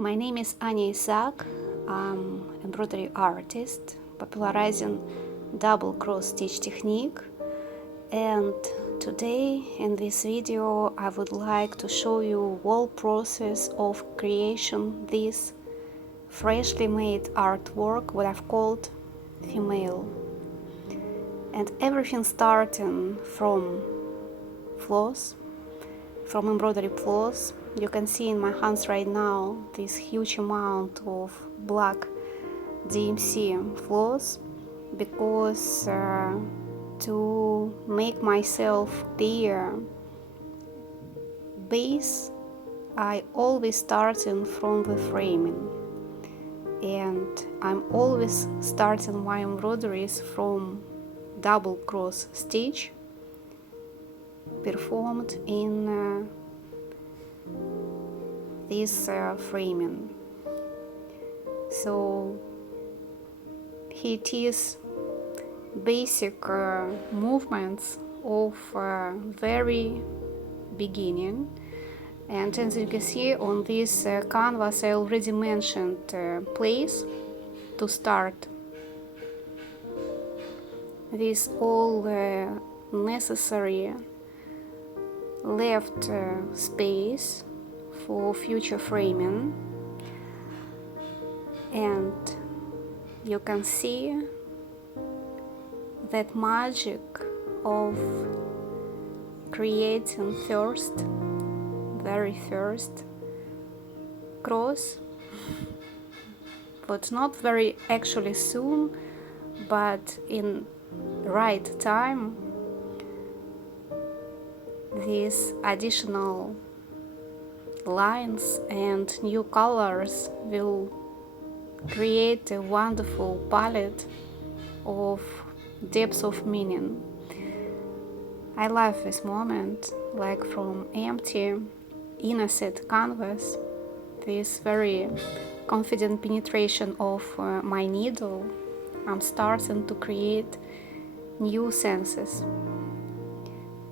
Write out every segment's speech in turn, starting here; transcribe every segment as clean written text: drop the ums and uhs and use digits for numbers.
My name is Anya Isac. I'm embroidery artist, popularizing double cross stitch technique. And today in this video I would like to show you whole process of creation this freshly made artwork, what I've called female. And everything starting from floss, from embroidery floss. You can see in my hands right now this huge amount of black DMC floss, because to make myself clear base, I always starting from the framing, and I'm always starting my embroideries from double cross stitch performed in this framing. So here it is, basic movements of very beginning. And as you can see on this canvas, I already mentioned place to start with all necessary left space for future framing. And you can see that magic of creating very first cross, but not very actually soon, but in right time, these additional lines and new colors will create a wonderful palette of depths of meaning. I love this moment, like from empty, innocent canvas, this very confident penetration of my needle. I'm starting to create new senses.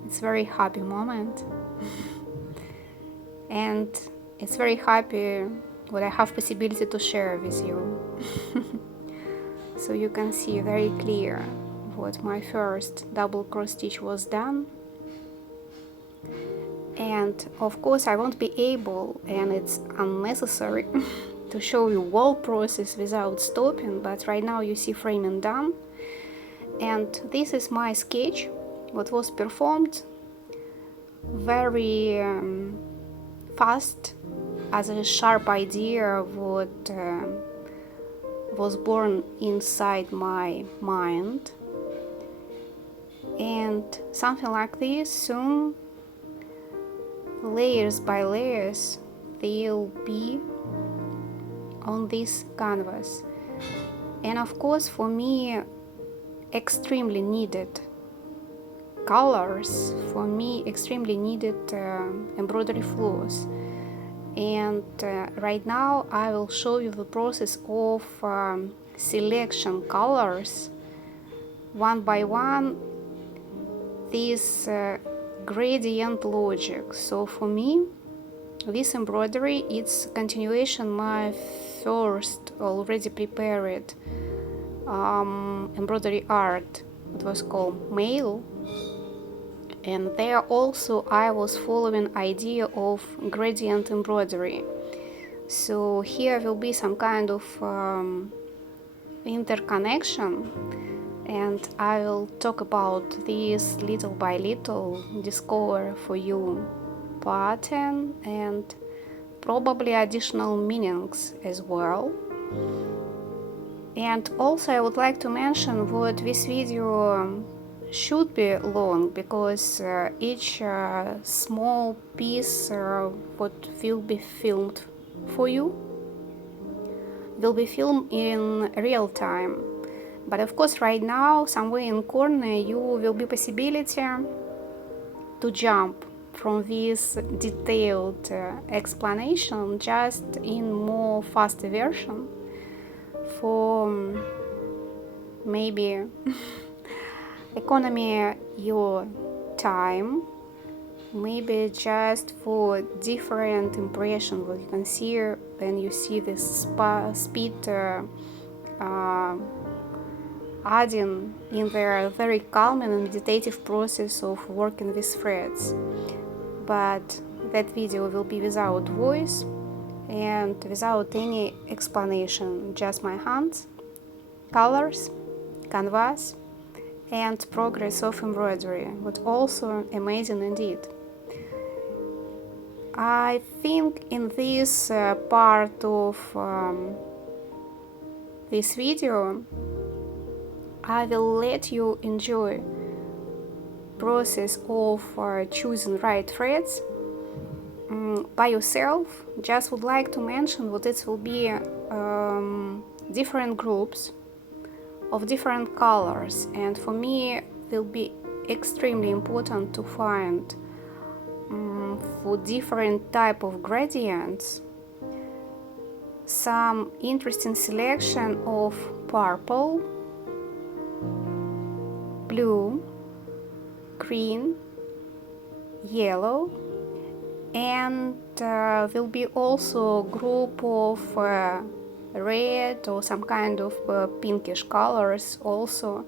It's a very happy moment. And it's very happy what I have possibility to share with you. So you can see very clear what my first double cross stitch was done. And of course I won't be able, and it's unnecessary, to show you whole process without stopping, but right now you see framing done. And this is my sketch, what was performed very fast, as a sharp idea what was born inside my mind. And something like this, soon, layers by layers, they'll be on this canvas. And of course for me, extremely needed colors, for me extremely needed embroidery floss. And right now I will show you the process of selection colors one by one, this gradient logic. So for me, this embroidery, it's continuation my first already prepared embroidery art. It was called Male. And there also I was following idea of gradient embroidery. So here will be some kind of interconnection, and I will talk about this little by little, discover for you pattern and probably additional meanings as well. And also I would like to mention what this video should be long, because each small piece what will be filmed for you will be filmed in real time. But of course right now, somewhere in corner, you will be possibility to jump from this detailed explanation just in more faster version for maybe economy your time maybe just for different impression. What you can see when you see this speed adding in their very calm and meditative process of working with threads. But that video will be without voice and without any explanation, just my hands, colors, canvas, and progress of embroidery, but also amazing indeed. I think in this part of this video I will let you enjoy process of choosing right threads by yourself. Just would like to mention that it will be different groups of different colors, and for me it will be extremely important to find for different type of gradients some interesting selection of purple, blue, green, yellow, and will be also a group of red or some kind of pinkish colors, also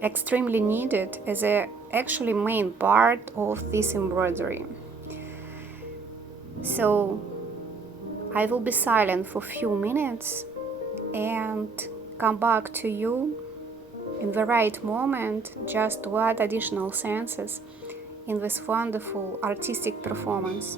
extremely needed as a actually main part of this embroidery. So I will be silent for a few minutes and come back to you in the right moment, just to add additional senses in this wonderful artistic performance.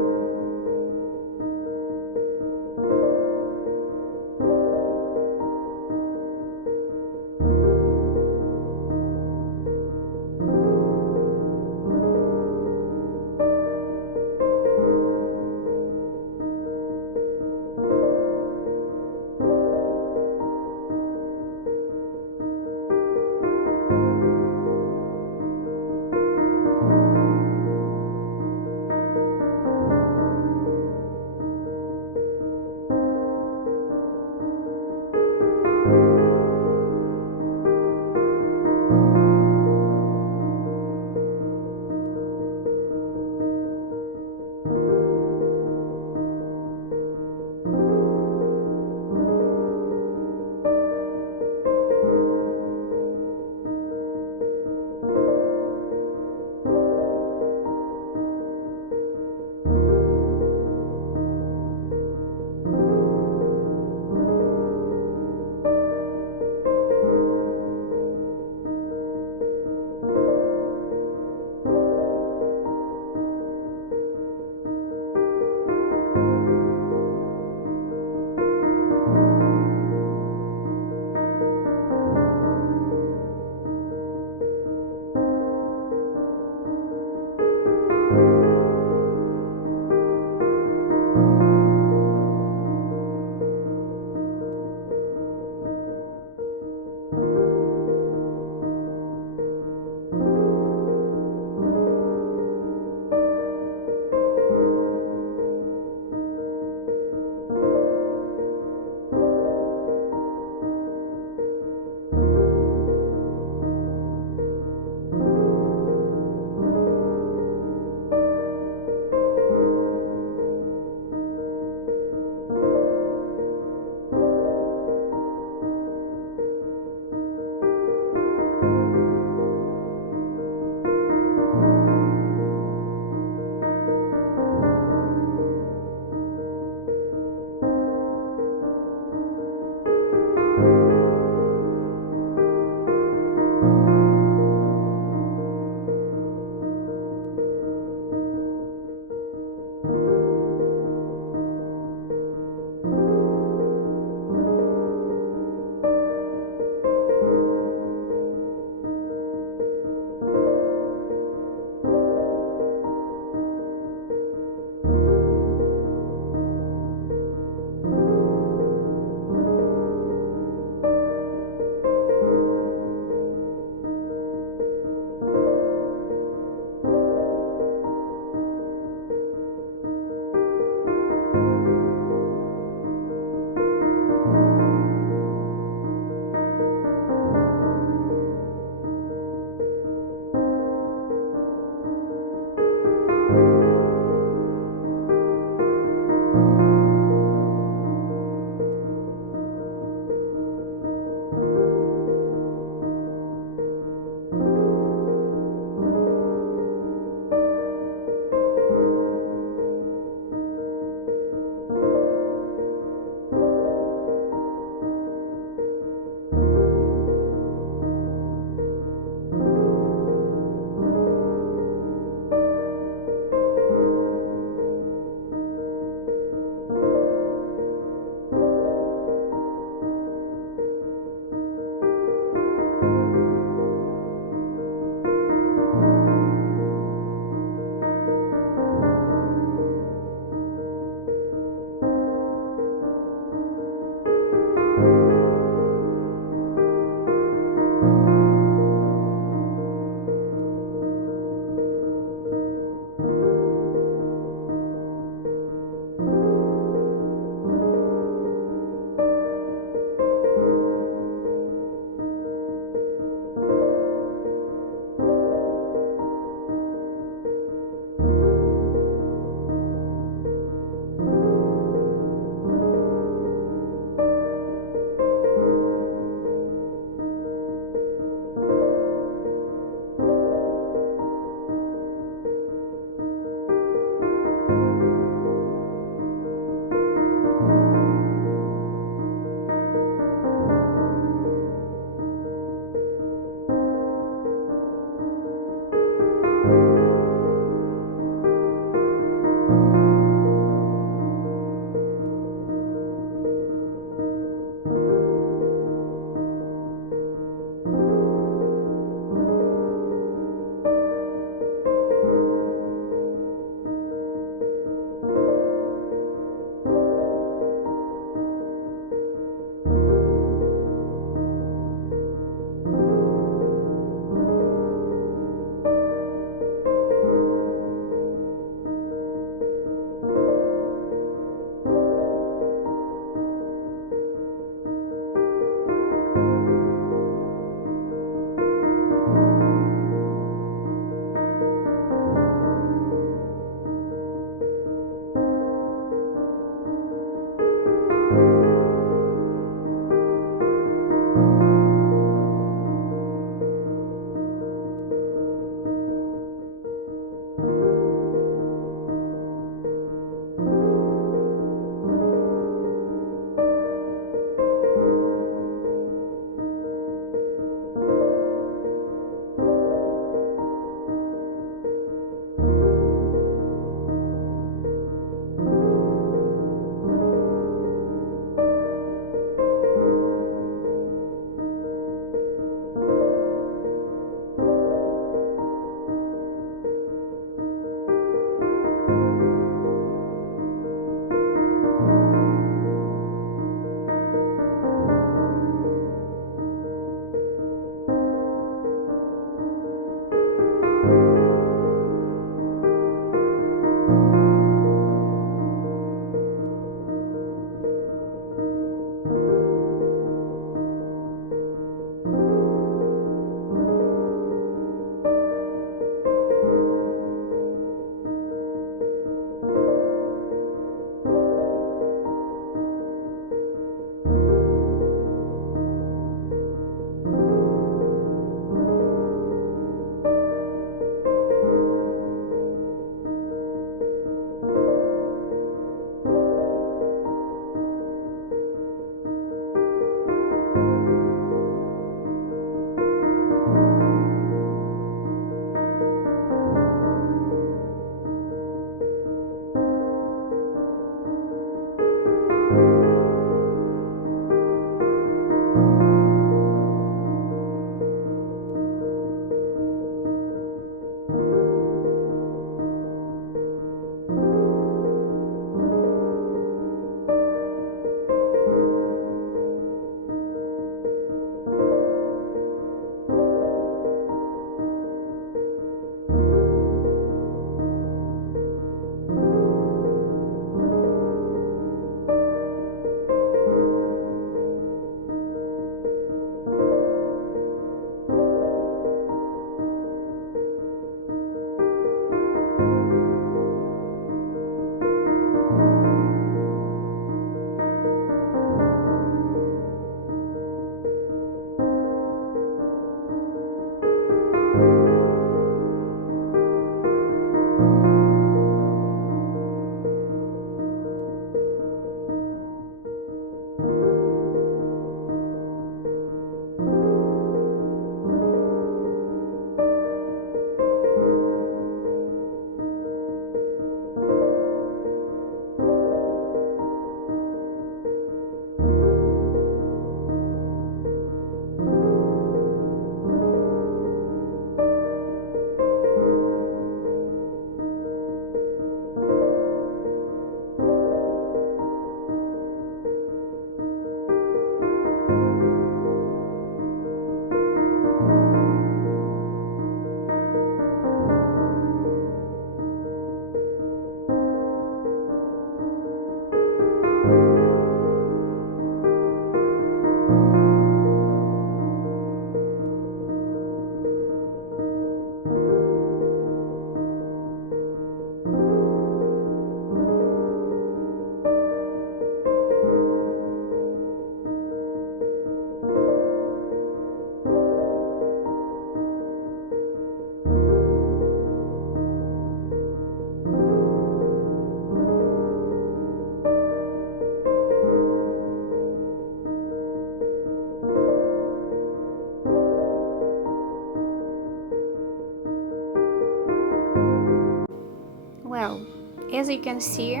As you can see,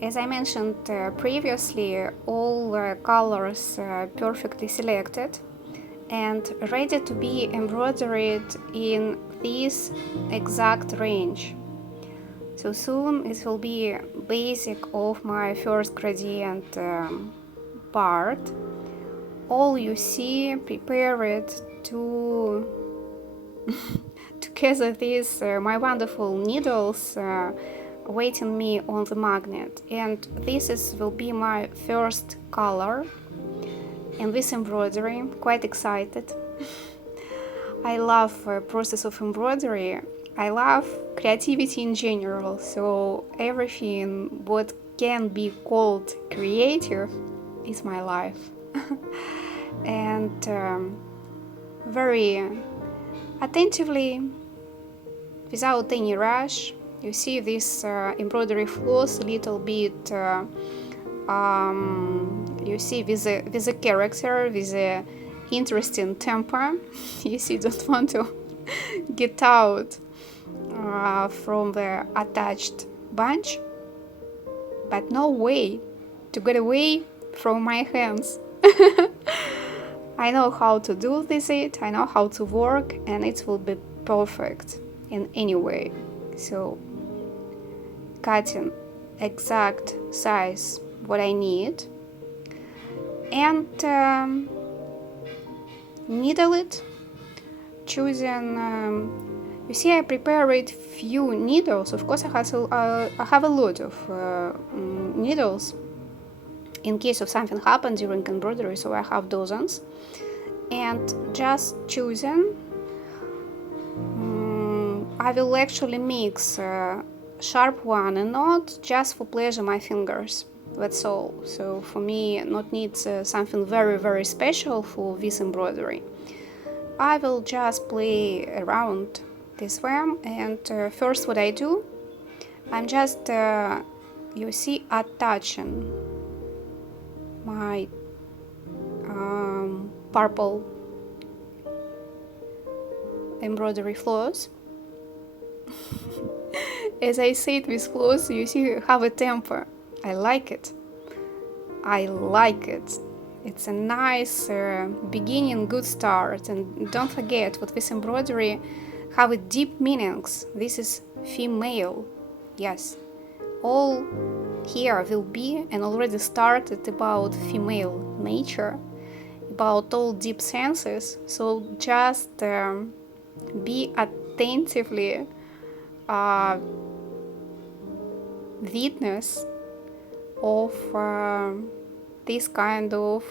as I mentioned previously, all colors perfectly selected and ready to be embroidered in this exact range. So soon it will be basic of my first gradient part. All you see prepared to to gather these my wonderful needles waiting me on the magnet, and will be my first color in this embroidery. Quite excited. I love process of embroidery. I love creativity in general, so everything what can be called creative is my life. And very attentively, without any rush, you see this embroidery flows a little bit, you see with a character, with a interesting temper. You see, don't want to get out from the attached bunch, but no way to get away from my hands. I know how to do this, I know how to work, and it will be perfect in any way. So cutting exact size what I need, and needle it, choosing you see, I prepared few needles. Of course, I have a lot of needles in case of something happened during embroidery, so I have dozens. And just choosing, I will actually mix sharp one and not just for pleasure my fingers. That's all. So for me, not needs something very, very special for this embroidery. I will just play around this way, and first what I do, I'm just you see, attaching my purple embroidery floors. As I say it with floors, you see, have a temper. I like it. I like it. It's a nice beginning, good start. And don't forget, with this embroidery have a deep meanings. This is female. Yes, all here will be and already started about female nature, about all deep senses. So just be attentively witness of this kind of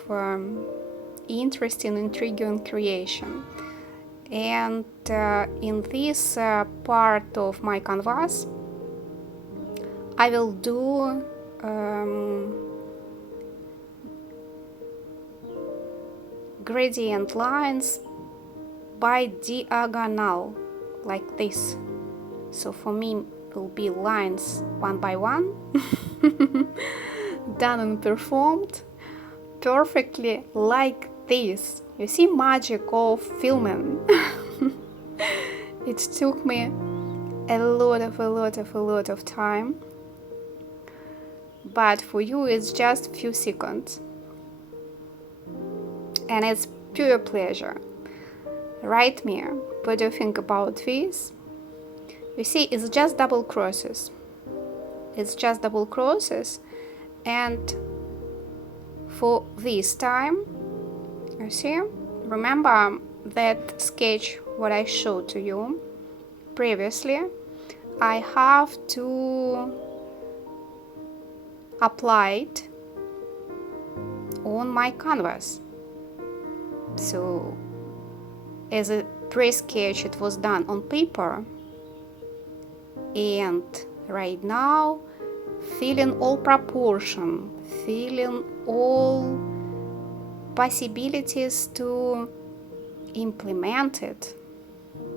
interesting, intriguing creation. And in this part of my canvas, I will do gradient lines by diagonal, like this. So for me, will be lines one by one, done and performed perfectly like this. You see, magic of filming. It took me a lot of time, but for you it's just a few seconds, and it's pure pleasure. Write me, what do you think about this? You see, it's just double crosses. It's just double crosses, and for this time, you see, remember that sketch what I showed to you previously, I have to apply it on my canvas. So as a pre-sketch it was done on paper, and right now feeling all proportion, feeling all possibilities to implement it,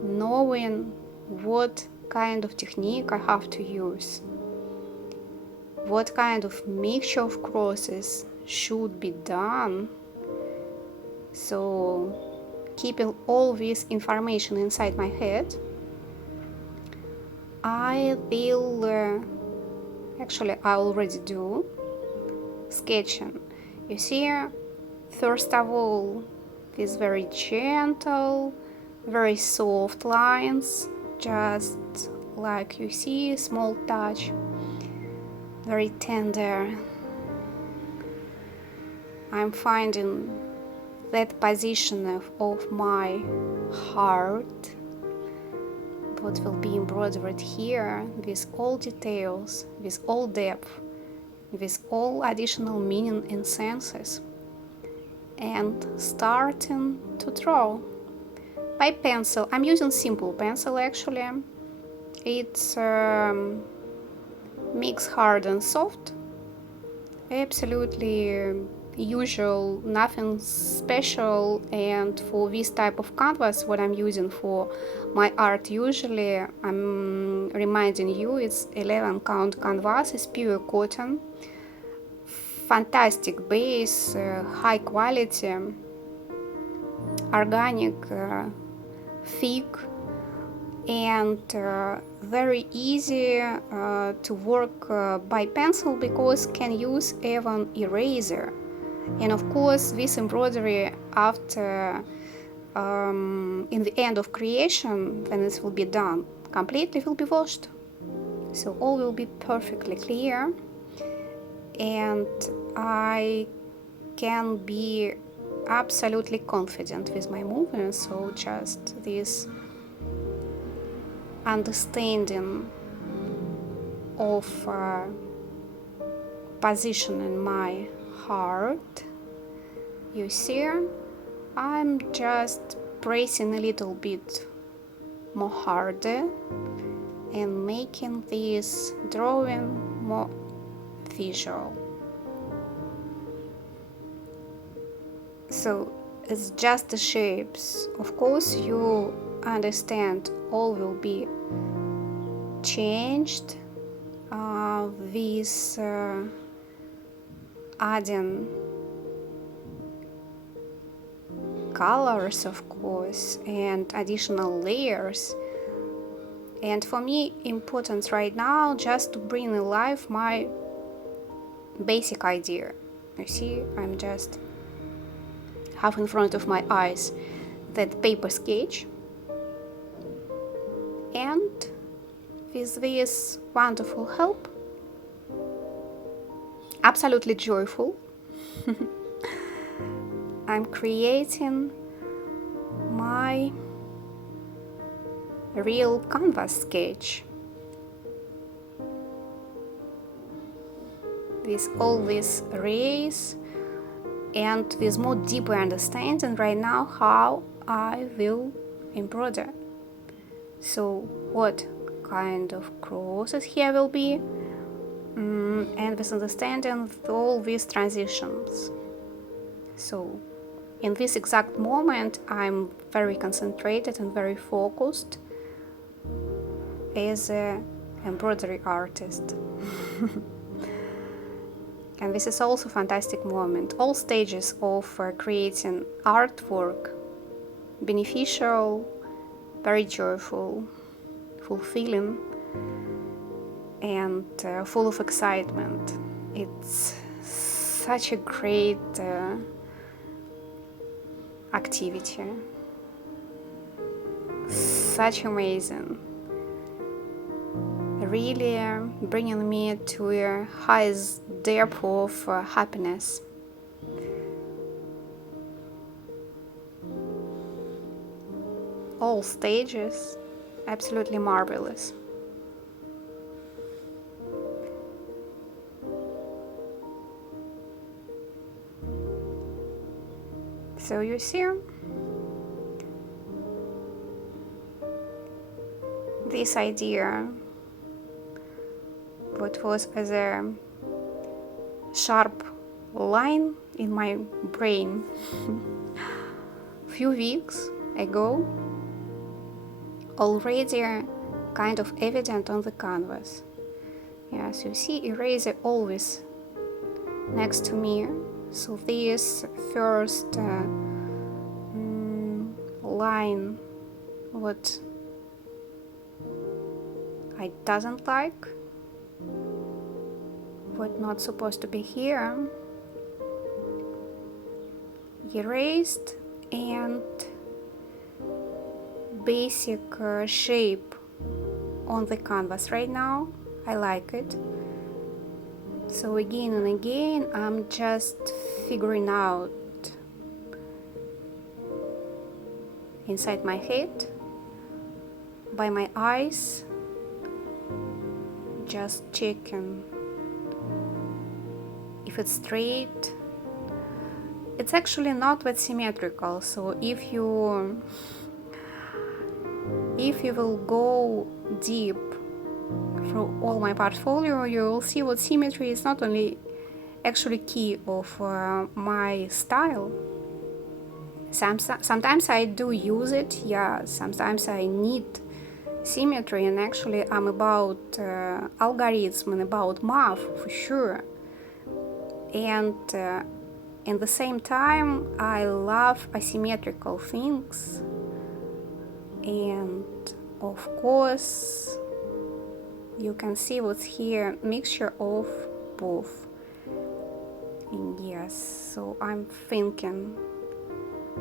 knowing what kind of technique I have to use, what kind of mixture of crosses should be done. So keeping all this information inside my head, I will, actually I already do sketching. You see, first of all, these very gentle, very soft lines, just like you see, small touch, very tender. I'm finding that position of my heart, what will be embroidered here, with all details, with all depth, with all additional meaning and senses, and starting to draw by pencil. I'm using simple pencil actually. It's mix hard and soft, absolutely usual, nothing special. And for this type of canvas, what I'm using for my art, usually I'm reminding you, it's 11 count canvas, it's pure cotton, fantastic base, high quality, organic, thick, and very easy to work by pencil, because can use even eraser. And of course, this embroidery, after in the end of creation, when it will be done completely, will be washed, so all will be perfectly clear, and I can be absolutely confident with my movements. So just this understanding of position in my heart. You see, I'm just pressing a little bit more harder and making this drawing more visual. So it's just the shapes. Of course, you understand all will be changed with adding colors, of course, and additional layers. And for me, important right now just to bring alive my basic idea. You see, I'm just have in front of my eyes that paper sketch, and with this wonderful help, absolutely joyful, I'm creating my real canvas sketch with all these rays, and with more deeper understanding right now how I will embroider. So what kind of crosses here will be, and with understanding all these transitions. So in this exact moment, I'm very concentrated and very focused as an embroidery artist. And this is also a fantastic moment. All stages of creating artwork, beneficial, very joyful, fulfilling, and full of excitement. It's such a great activity, such amazing, really bringing me to a highest depth of happiness. All stages absolutely marvelous. So you see, this idea, what was as a sharp line in my brain few weeks ago, already kind of evident on the canvas. Yes, you see eraser always next to me. So this first line, what I doesn't like, what not supposed to be here, erased, and basic shape on the canvas right now. I like it. So again and again I'm just figuring out inside my head, by my eyes, just checking if it's straight. It's actually not that symmetrical, so if you will go deep through all my portfolio, you will see what symmetry is not only actually key of my style. Sometimes I do use it, yeah, sometimes I need symmetry, and actually I'm about algorithm and about math for sure. And in the same time I love asymmetrical things, and of course you can see what's here, mixture of both. And yes, so I'm thinking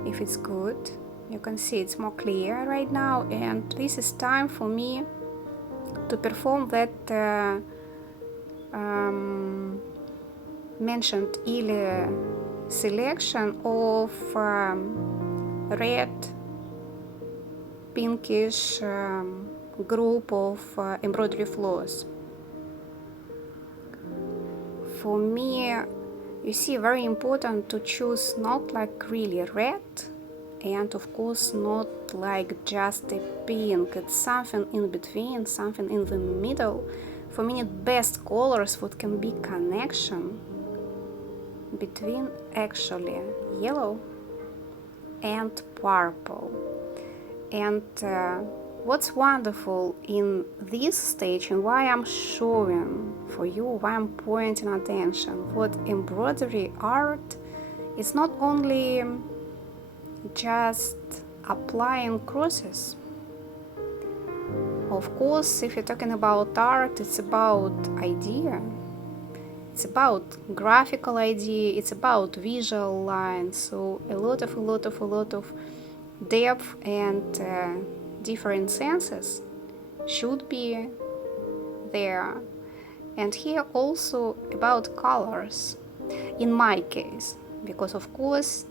if it's good. You can see it's more clear right now, and this is time for me to perform that mentioned earlier selection of red pinkish group of embroidery floors. For me, you see, very important to choose not like really red, and of course not like just a pink. It's something in between, something in the middle. For me, the best colors what can be connection between actually yellow and purple. And what's wonderful in this stage, and why I'm showing for you, why I'm pointing attention, what embroidery art is not only just applying crosses. Of course, if you're talking about art, it's about idea, it's about graphical idea, it's about visual lines, so a lot of depth and different senses should be there. And here also about colors, in my case, because of course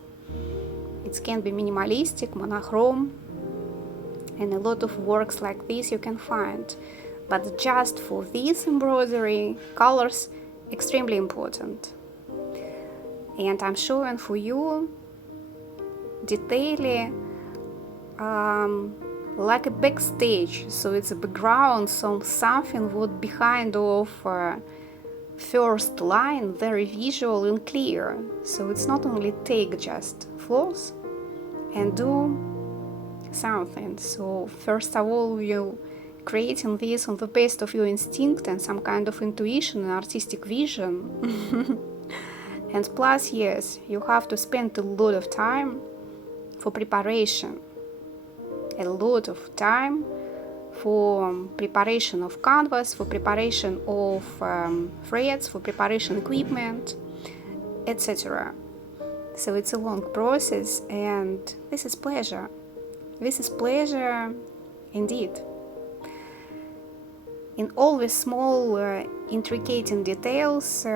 it can be minimalistic, monochrome, and a lot of works like this you can find, but just for this embroidery, colors extremely important. And I'm showing for you detailing like a backstage, so it's a background, something what behind of first line, very visual and clear. So it's not only take just floors and do something. So first of all, you creating this on the base of your instinct and some kind of intuition and artistic vision. And plus, yes, you have to spend a lot of time for preparation, a lot of time for preparation of canvas, for preparation of threads, for preparation equipment, etc. So it's a long process, and this is pleasure. This is pleasure indeed. In all the small intricate details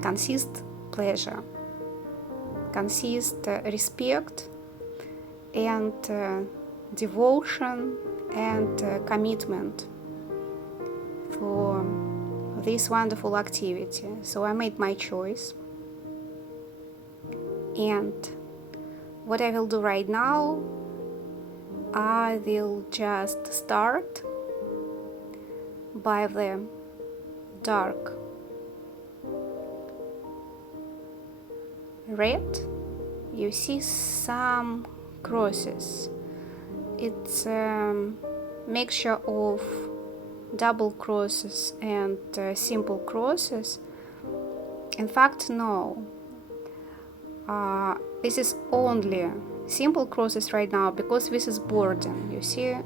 consist pleasure, consist respect and devotion and commitment for this wonderful activity. So I made my choice, and what I will do right now, I will just start by the dark red. You see some crosses. It's a mixture of double crosses and simple crosses. In fact, no. This is only simple crosses right now because this is boarding. You see,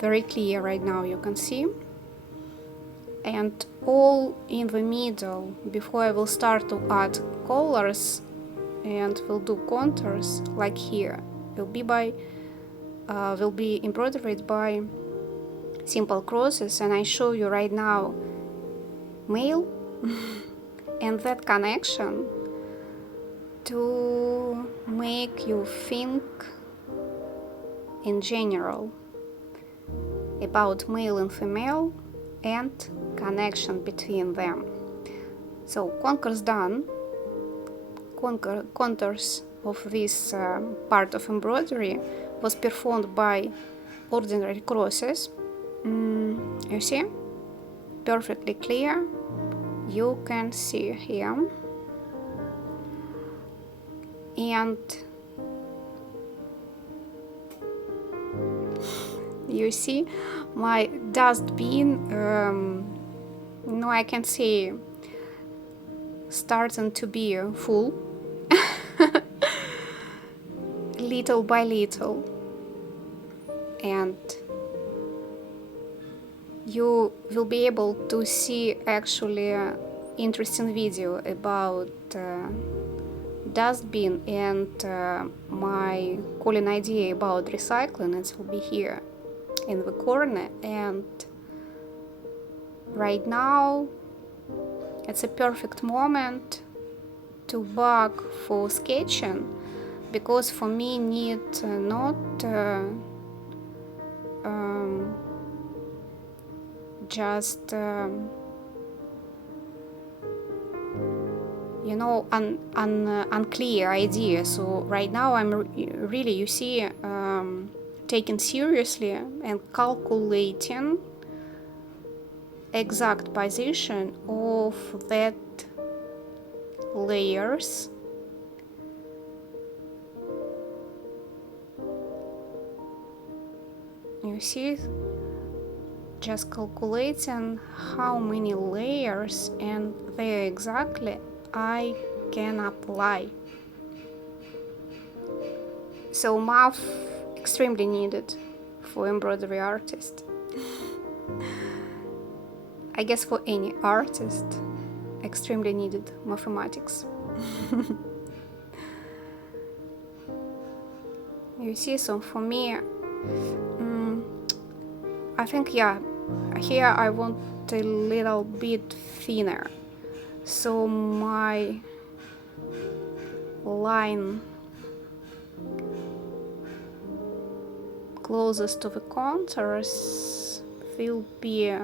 very clear right now, you can see. And all in the middle, before I will start to add colors and will do contours, like here, will be embroidered by simple crosses, and I show you right now male and that connection to make you think in general about male and female and connection between them. So contours done. Contours of this part of embroidery was performed by ordinary crosses. You see? Perfectly clear. You can see here. And you see my dustbin, no, I can say starting to be full little by little, and you will be able to see actually an interesting video about dustbin and my calling idea about recycling. It will be here in the corner, and right now it's a perfect moment to back for sketching, because for me need not just unclear idea. So right now I'm really, you see, taking seriously and calculating exact position of that layers. You see, just calculating how many layers and where exactly I can apply. So math extremely needed for embroidery artist. I guess for any artist, extremely needed mathematics. You see, so for me, I think, yeah, here I want a little bit thinner, so my line closest to the contours will be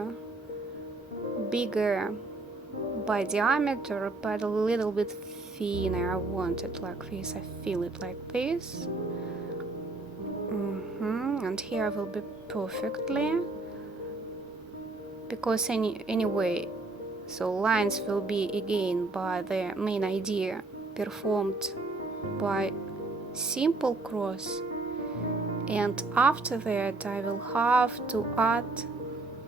bigger by diameter, but a little bit thinner. I want it like this, I feel it like this. And here will be perfectly, because anyway, so lines will be again by the main idea performed by simple cross, and after that I will have to add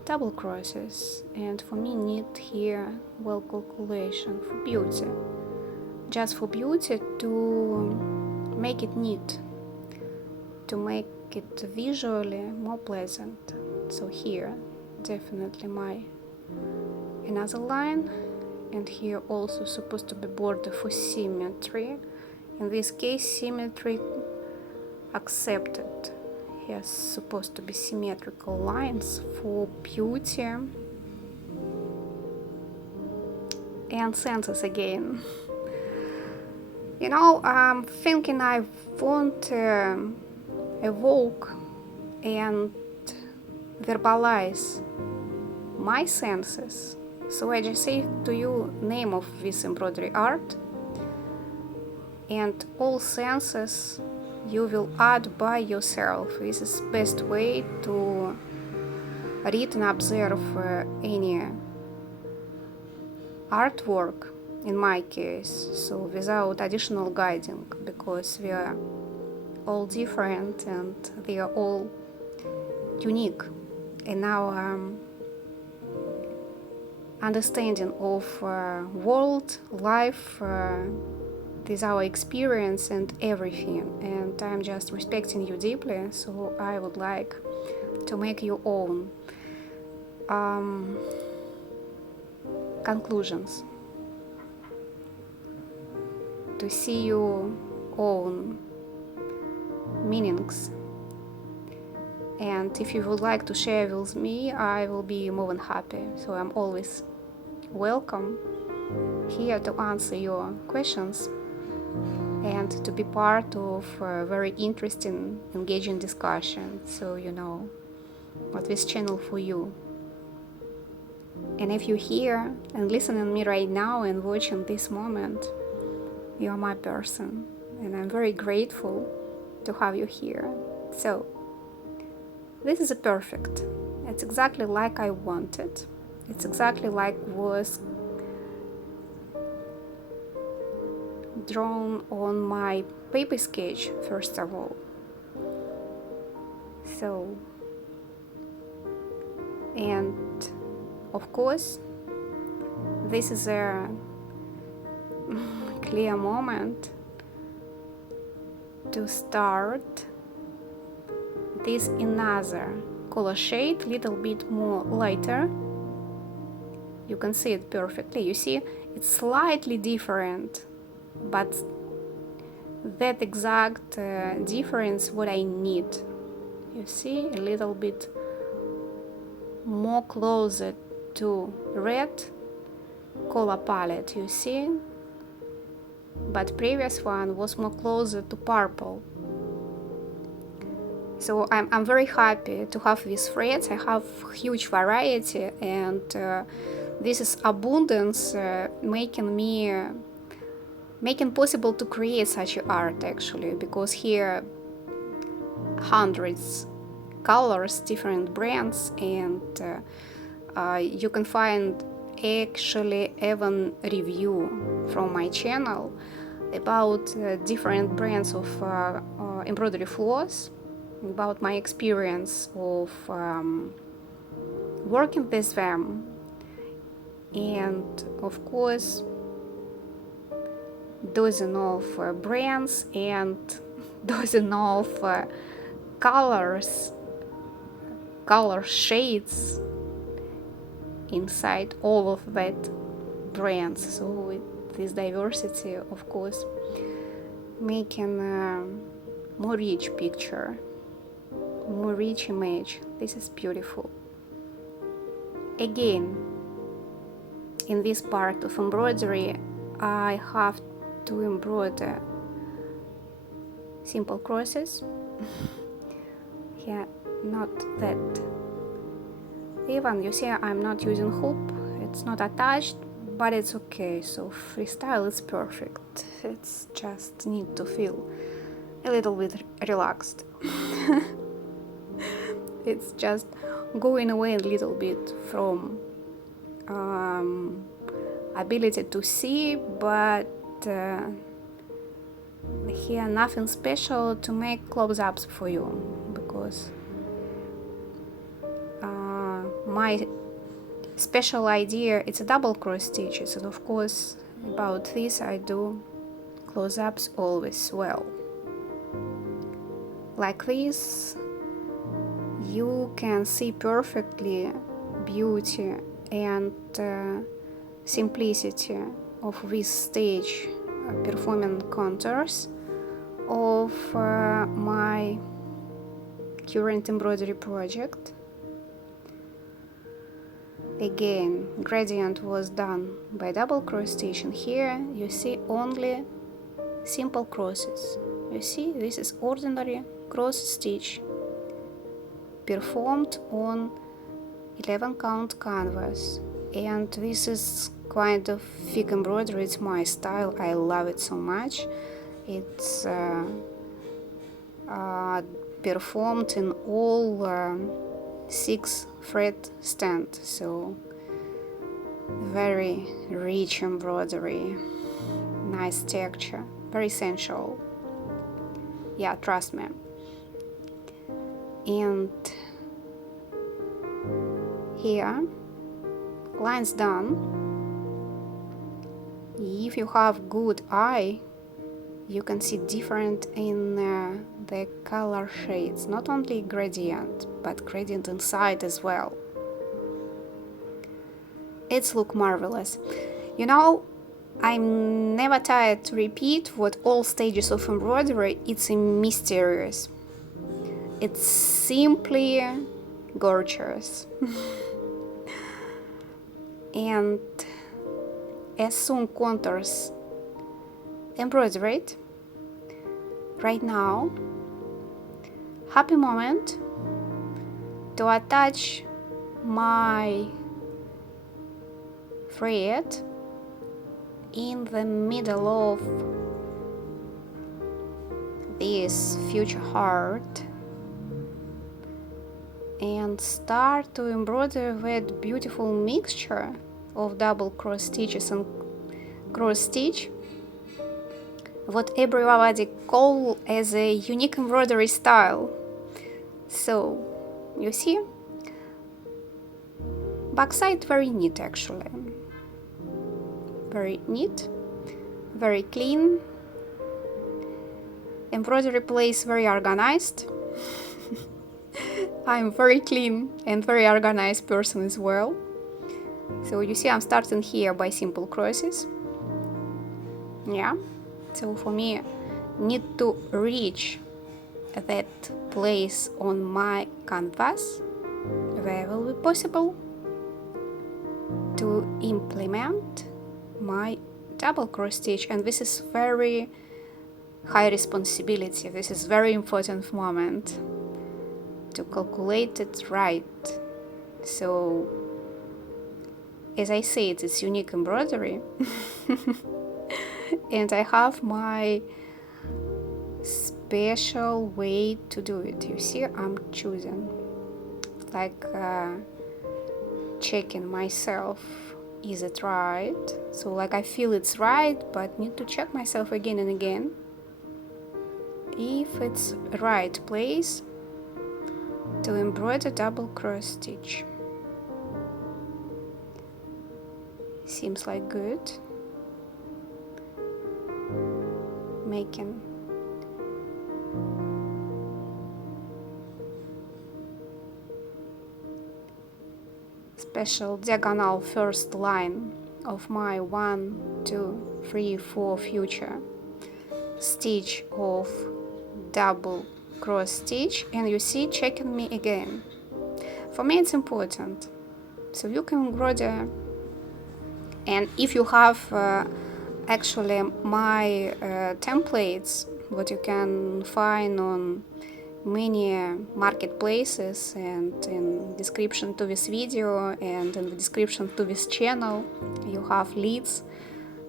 double crosses, and for me need here well calculation for beauty, just for beauty, to make it neat, to make it visually more pleasant. So here definitely my another line, and here also supposed to be border for symmetry. In this case, symmetry accepted. Here's supposed to be symmetrical lines for beauty. And senses again. You know, I'm thinking I want to evoke and verbalize my senses. So I just say to you name of this embroidery art, and all senses you will add by yourself. This is best way to read and observe any artwork in my case, so without additional guiding, because we are all different and they are all unique in our understanding of world, life, with our experience and everything. And I'm just respecting you deeply, so I would like to make your own conclusions, to see your own meanings. And if you would like to share with me, I will be more than happy. So I'm always welcome here to answer your questions and to be part of a very interesting, engaging discussion, so you know what this channel for you. And if you're here and listening to me right now and watching this moment, you are my person, and I'm very grateful to have you here. So this is perfect. It's exactly like I wanted. It's exactly like was drawn on my paper sketch, first of all. So, and of course, this is a clear moment to start this another color shade, little bit more lighter. You can see it perfectly. You see, it's slightly different, but that exact difference what I need. You see, a little bit more closer to red color palette, you see, but previous one was more closer to purple. So I'm very happy to have these threads. I have huge variety, and this is abundance making possible to create such art, actually, because here hundreds colors, different brands, and you can find actually even review from my channel about different brands of embroidery floors, about my experience of working with them, and of course dozen of brands and dozen of color shades inside all of that brands. So this diversity, of course, making a more rich picture, more rich image. This is beautiful. Again, in this part of embroidery, I have to embroider simple crosses. Here, not that even, you see, I'm not using hoop, it's not attached, but it's okay. So freestyle is perfect. It's just need to feel a little bit relaxed. It's just going away a little bit from ability to see, but here nothing special to make close-ups for you, because my special idea, it's a double cross stitches, and of course about this I do close-ups always. Well, like this you can see perfectly beauty and simplicity of this stage performing contours of my current embroidery project. Again, gradient was done by double cross stitching. Here you see only simple crosses. You see, this is ordinary cross stitch performed on 11 count canvas, and this is kind of thick embroidery. It's my style. I love it so much. It's performed in all 6 thread stand, so very rich embroidery, nice texture, very sensual. Yeah, trust me. And here, lines done. If you have good eye, you can see different in the color shades, not only gradient, but gradient inside as well. It's look marvelous. You know, I'm never tired to repeat what all stages of embroidery, it's mysterious. It's simply gorgeous. And as soon contours embroidered, right now, happy moment to attach my thread in the middle of this future heart and start to embroider that beautiful mixture of double cross stitches and cross stitch, what everybody call as a unique embroidery style. So you see, backside very neat, actually, very neat, very clean. Embroidery place very organized. I'm very clean and very organized person as well. So you see, I'm starting here by simple crosses. Yeah, so for me, need to reach that place on my canvas where will be possible to implement my double cross stitch, and this is very high responsibility. This is very important moment to calculate it right. So as I said, it's unique embroidery. And I have my special way to do it. You see, I'm choosing, like checking myself, is it right? So like I feel it's right, but need to check myself again and again if it's right place to embroider double cross stitch. Seems like good. Making special diagonal first line of my 1, 2, 3, 4 future stitch of double cross stitch, and you see, checking me again. For me it's important, so you can embroider, and if you have actually my templates, what you can find on many marketplaces, and in description to this video and in the description to this channel, you have links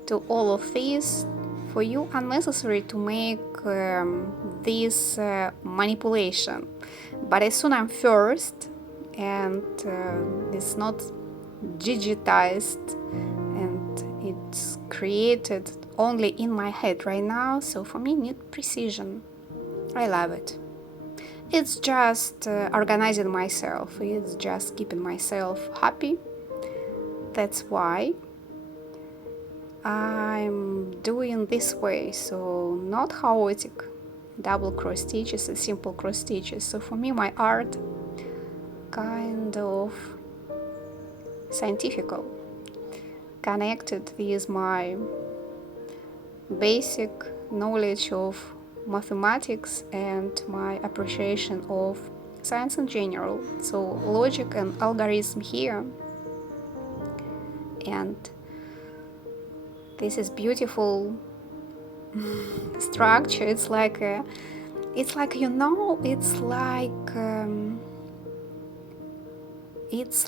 to all of these. For you unnecessary to make this manipulation, but as soon I'm first and it's not digitized and it's created only in my head right now, so for me need precision. I love it. It's just organizing myself, it's just keeping myself happy. That's why I'm doing this way, so not chaotic double cross stitches and simple cross stitches. So for me my art kind of scientifical, connected with my basic knowledge of mathematics and my appreciation of science in general. So logic and algorithm here, and this is beautiful structure. It's like you know, it's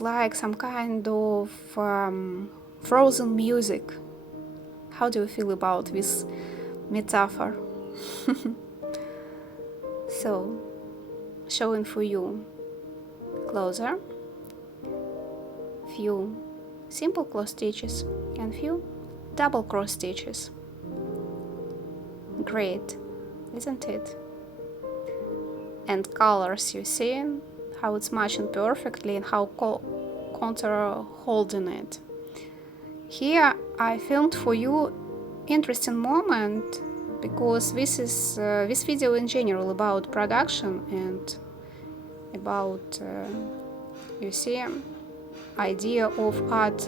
like some kind of frozen music. How do you feel about this metaphor? So, showing for you closer, few simple cross stitches and few double cross stitches. Great, isn't it? And colors, you see how it's matching perfectly and how contour holding it. Here I filmed for you interesting moment because this is this video in general about production and about you see, idea of add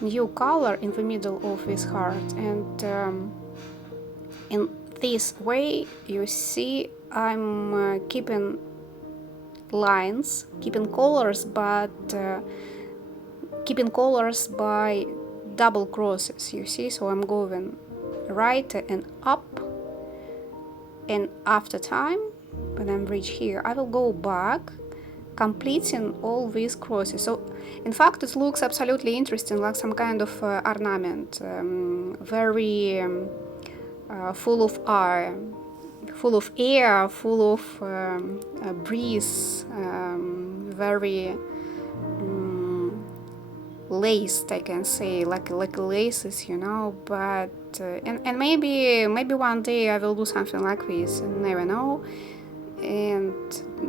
new color in the middle of this heart, and in this way you see I'm keeping lines, keeping colors, but keeping colors by double crosses, you see. So I'm going right and up, and after time when I'm reach here I will go back, completing all these crosses. So in fact it looks absolutely interesting, like some kind of ornament, very full of air, full of breeze, very laced, I can say, like laces, you know. But and maybe one day I will do something like this, never know. And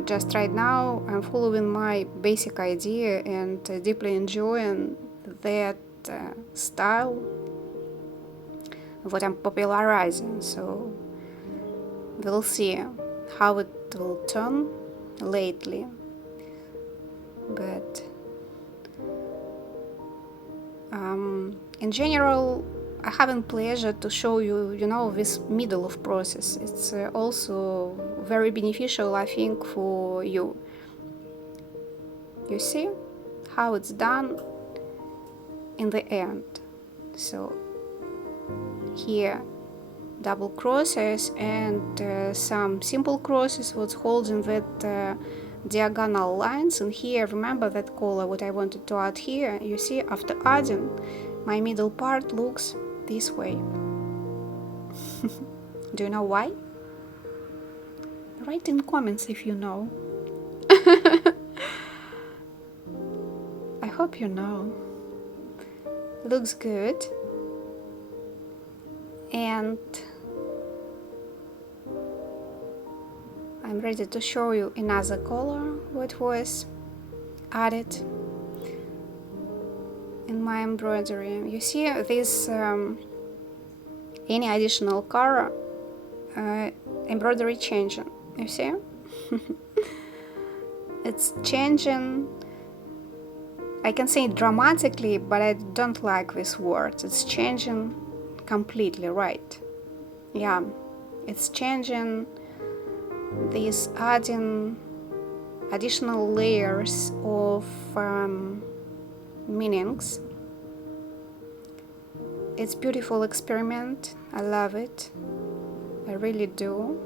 just right now I'm following my basic idea and deeply enjoying that style, what I'm popularizing. So we'll see how it will turn lately. But in general, I having pleasure to show you, you know, this middle of process. It's also very beneficial, I think, for you. You see how it's done in the end. So here double crosses and some simple crosses, what's holding that diagonal lines. And here, remember that color what I wanted to add here. You see, after adding, my middle part looks this way. Do you know why? Write in comments if you know. I hope you know. Looks good. And I'm ready to show you another color what was added in my embroidery. You see this any additional color embroidery changing, you see. It's changing, I can say dramatically, but I don't like this word. It's changing completely, right? Yeah, it's changing, this adding additional layers of meanings. It's beautiful experiment. I love it. I really do.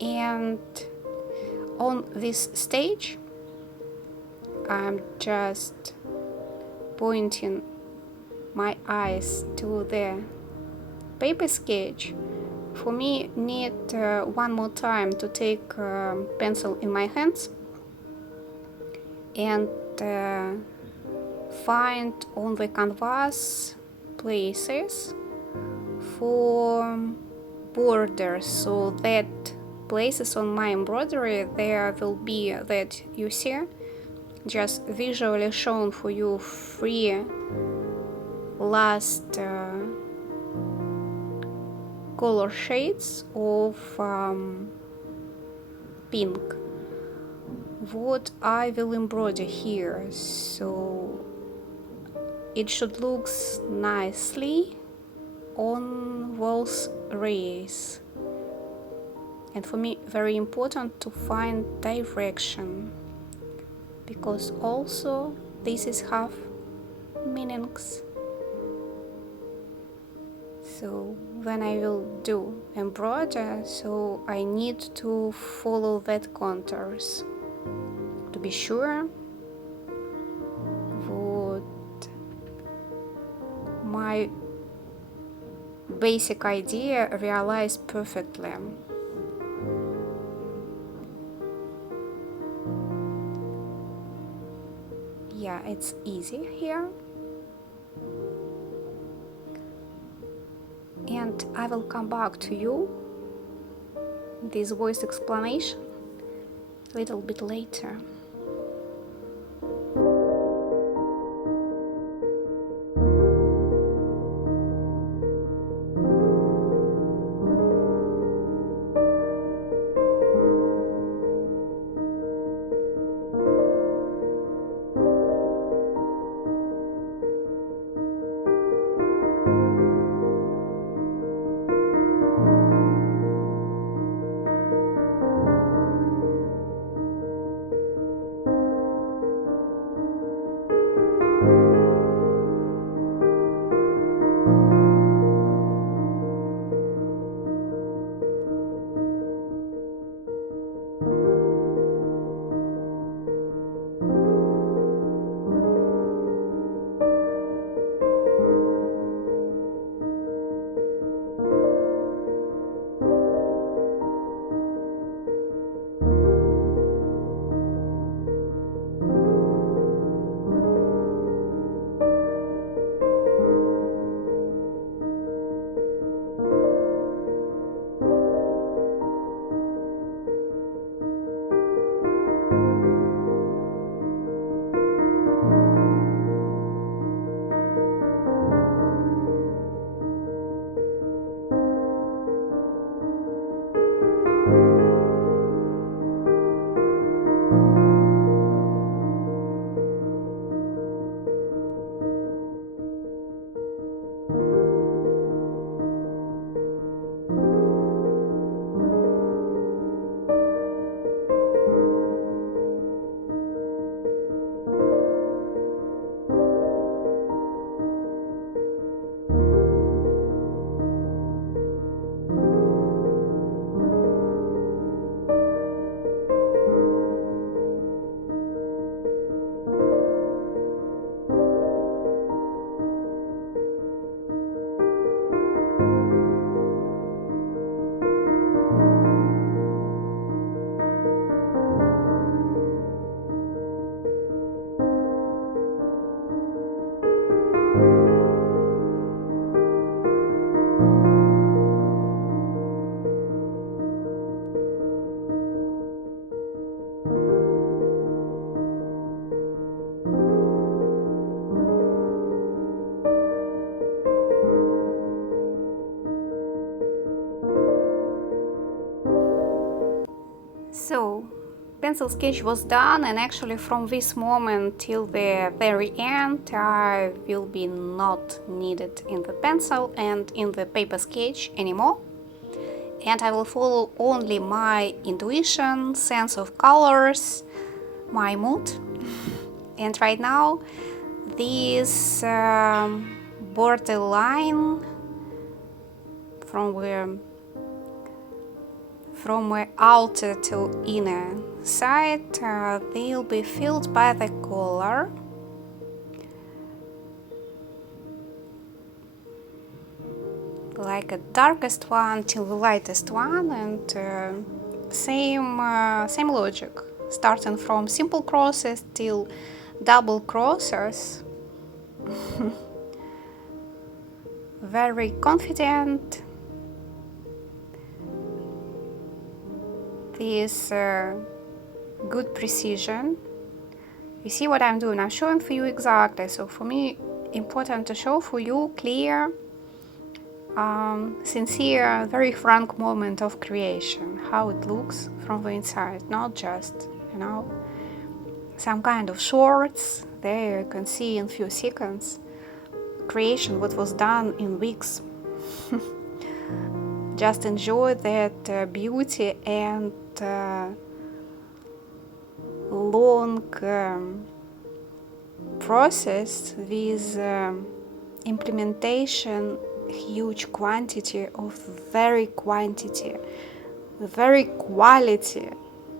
And on this stage, I'm just pointing my eyes to the paper sketch. For me, need one more time to take pencil in my hands and find on the canvas places for borders, so that places on my embroidery there will be that you see just visually shown for you three last color shades of pink what I will embroider here, so it should look nicely on those rays. And for me very important to find direction, because also this is have meanings. So when I will do embroider, so I need to follow that contours to be sure what my basic idea realized perfectly. Yeah, it's easy here. And I will come back to you this voice explanation a little bit later. Pencil sketch was done, and actually from this moment till the very end I will be not needed in the pencil and in the paper sketch anymore, and I will follow only my intuition, sense of colors, my mood. And right now this borderline from outer to inner side they'll be filled by the color. Like a darkest one till the lightest one, and same logic, starting from simple crosses till double crosses. Very confident. This good precision. You see what I'm doing? I'm showing for you exactly. So for me, important to show for you clear, sincere, very frank moment of creation, how it looks from the inside, not just, some kind of shorts. There you can see in few seconds creation what was done in weeks. Just enjoy that beauty and long process with implementation, huge quantity of very quality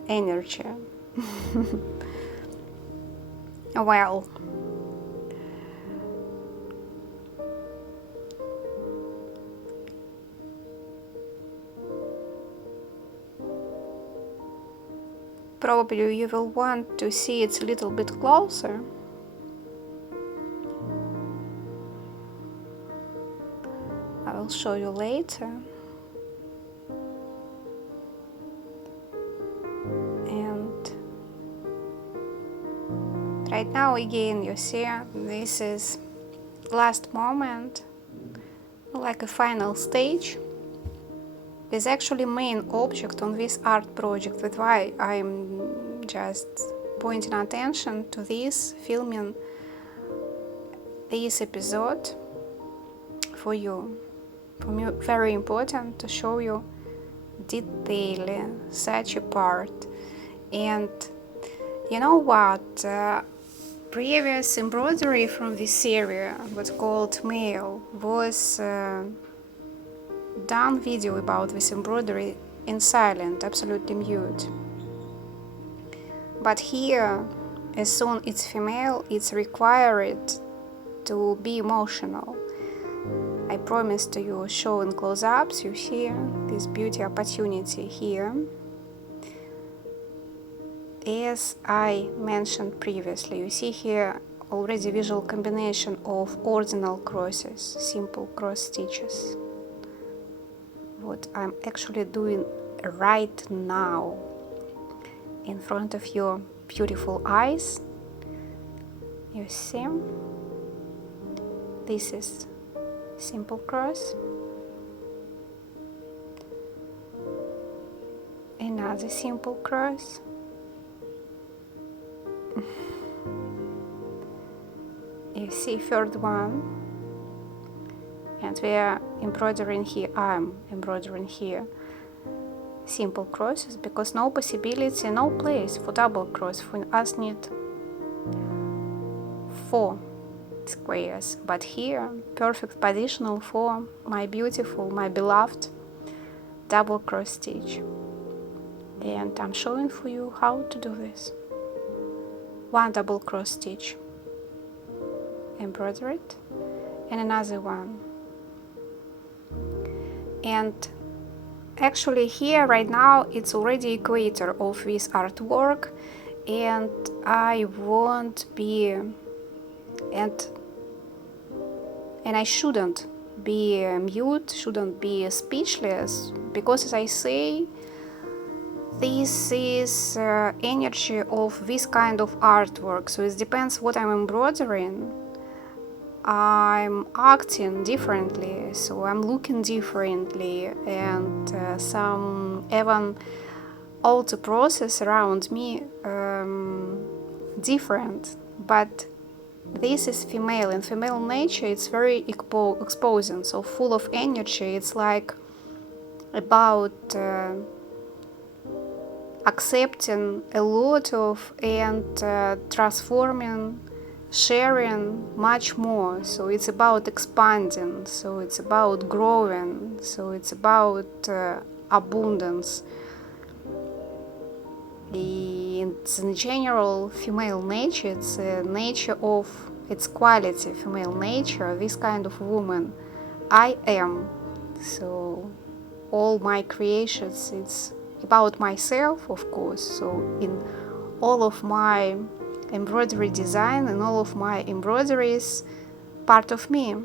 energy. Well, probably you will want to see it a little bit closer. I will show you later. And right now again you see this is last moment, like a final stage. Is actually main object on this art project. That's why I'm just pointing attention to this, filming this episode for you. For me, very important to show you detailing such a part. And you know what? Previous embroidery from this series, what's called Male, was done video about this embroidery in silent, absolutely mute. But here, as soon it's female, it's required to be emotional. I promise to you, show in close-ups, you see this beauty opportunity here. As I mentioned previously, you see here already visual combination of ordinal crosses, simple cross stitches. What I'm actually doing right now in front of your beautiful eyes. You see, this is simple cross, another simple cross, you see third one. And we are embroidering here, I'm embroidering here simple crosses, because no possibility, no place for double cross. For us need 4 squares, but here perfect positional for my beautiful, my beloved double cross stitch. And I'm showing for you how to do this. 1 double cross stitch, embroider it, and another one. And actually here right now it's already equator of this artwork, and I won't be and I shouldn't be mute, shouldn't be speechless, because as I say, this is energy of this kind of artwork. So it depends what I'm embroidering. I'm acting differently, so I'm looking differently, and some even all the process around me different, but this is female, and female nature, it's very exposing, so full of energy. It's like about accepting a lot of and transforming, sharing much more. So it's about expanding, so it's about growing, so it's about abundance. It's in general female nature, it's a nature of its quality, female nature, this kind of woman I am. So all my creations, it's about myself, of course. So in all of my embroidery design and all of my embroideries, part of me.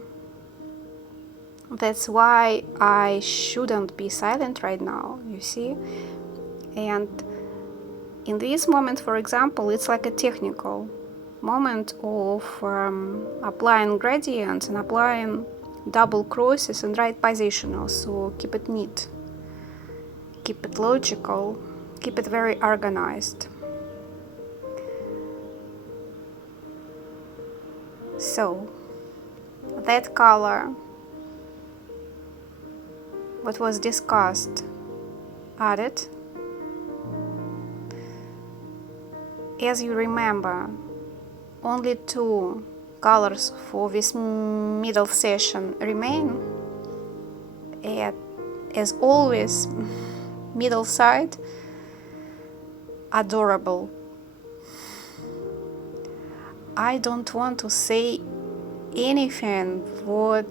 That's why I shouldn't be silent right now, you see. And in this moment, for example, it's like a technical moment of applying gradients and applying double crosses in right positional. So keep it neat, keep it logical, keep it very organized. So that color, what was discussed, added. As you remember, only 2 colors for this middle session remain. And as always, middle side, adorable. I don't want to say anything what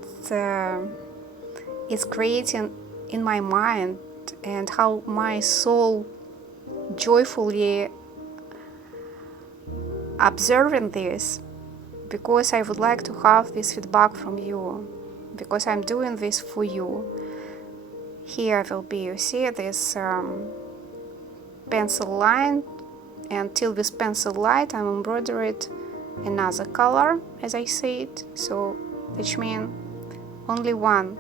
is creating in my mind and how my soul joyfully observing this, because I would like to have this feedback from you, because I'm doing this for you. Here will be, you see, this pencil line, and till this pencil line I'm embroidered another color, as I said, so which means only one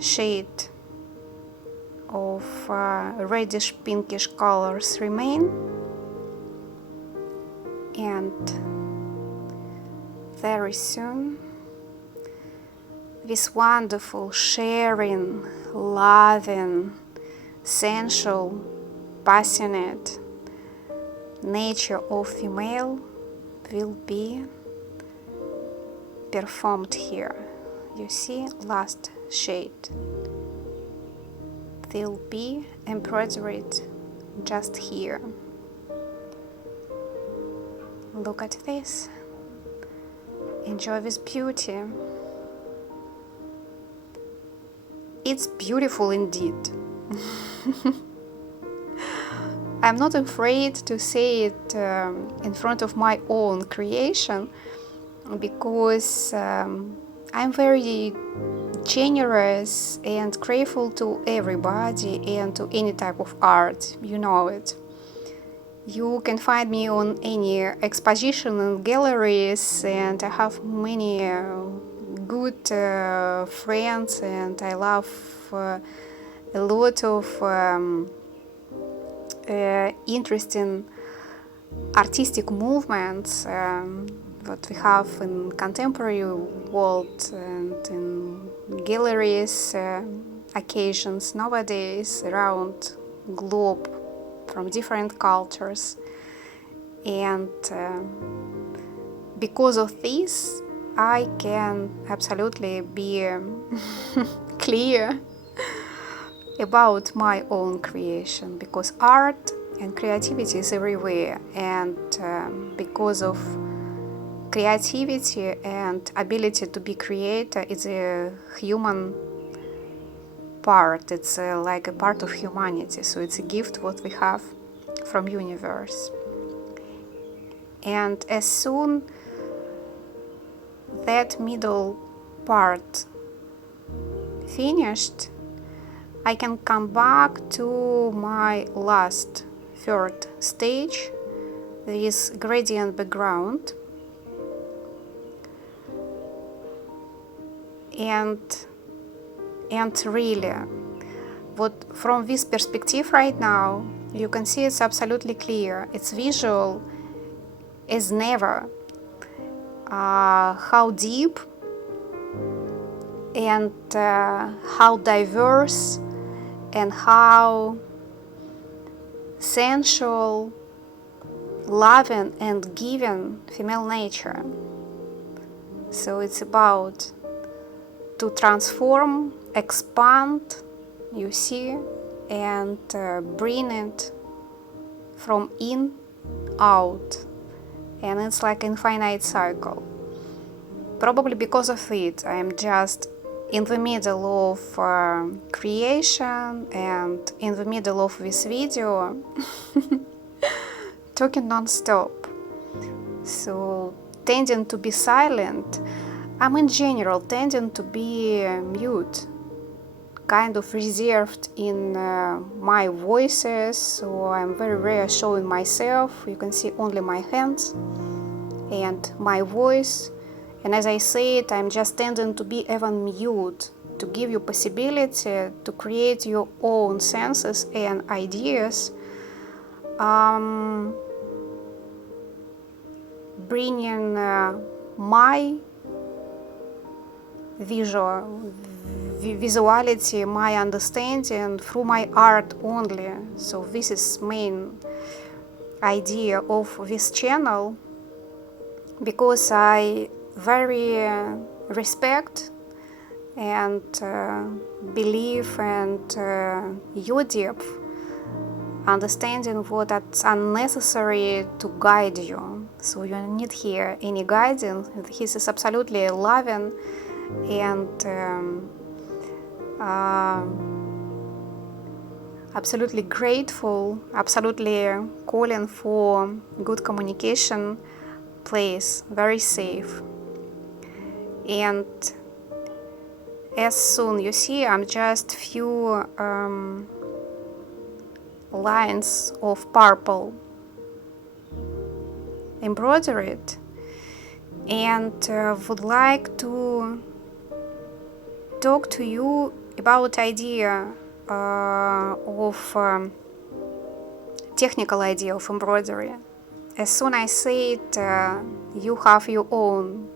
shade of reddish pinkish colors remain. And very soon this wonderful sharing, loving, sensual, passionate nature of female will be performed here. You see, last shade will be embroidered just here. Look at this. Enjoy this beauty. It's beautiful indeed. I'm not afraid to say it in front of my own creation, because I'm very generous and grateful to everybody and to any type of art, you know it. You can find me on any exposition and galleries, and I have many good friends, and I love a lot of interesting artistic movements that we have in contemporary world and in galleries occasions nowadays around globe from different cultures. And because of this I can absolutely be clear about my own creation, because art and creativity is everywhere, and because of creativity and ability to be creator is a human part. It's like a part of humanity, so it's a gift what we have from universe. And as soon that middle part finished, I can come back to my last third stage, this gradient background, and really what from this perspective right now, you can see it's absolutely clear. It's visual as never. How deep and how diverse and how sensual, loving and giving female nature. So it's about to transform, expand, you see, and bring it from in out, and it's like infinite cycle. Probably because of it, I'm just in the middle of creation and in the middle of this video talking non-stop. So tending to be silent, I'm in general tending to be mute, kind of reserved in my voices, so I'm very rare showing myself. You can see only my hands and my voice, and as I say it, I'm just tending to be even mute, to give you possibility to create your own senses and ideas, bringing my visuality, my understanding through my art only. So this is main idea of this channel, because I very respect and believe and your depth understanding what it's unnecessary to guide you. So you don't need here any guidance. This is absolutely loving and absolutely grateful, absolutely calling for good communication place, very safe. And as soon you see, I'm just few lines of purple embroidered, and would like to talk to you about idea of technical idea of embroidery. As soon as I say it, you have your own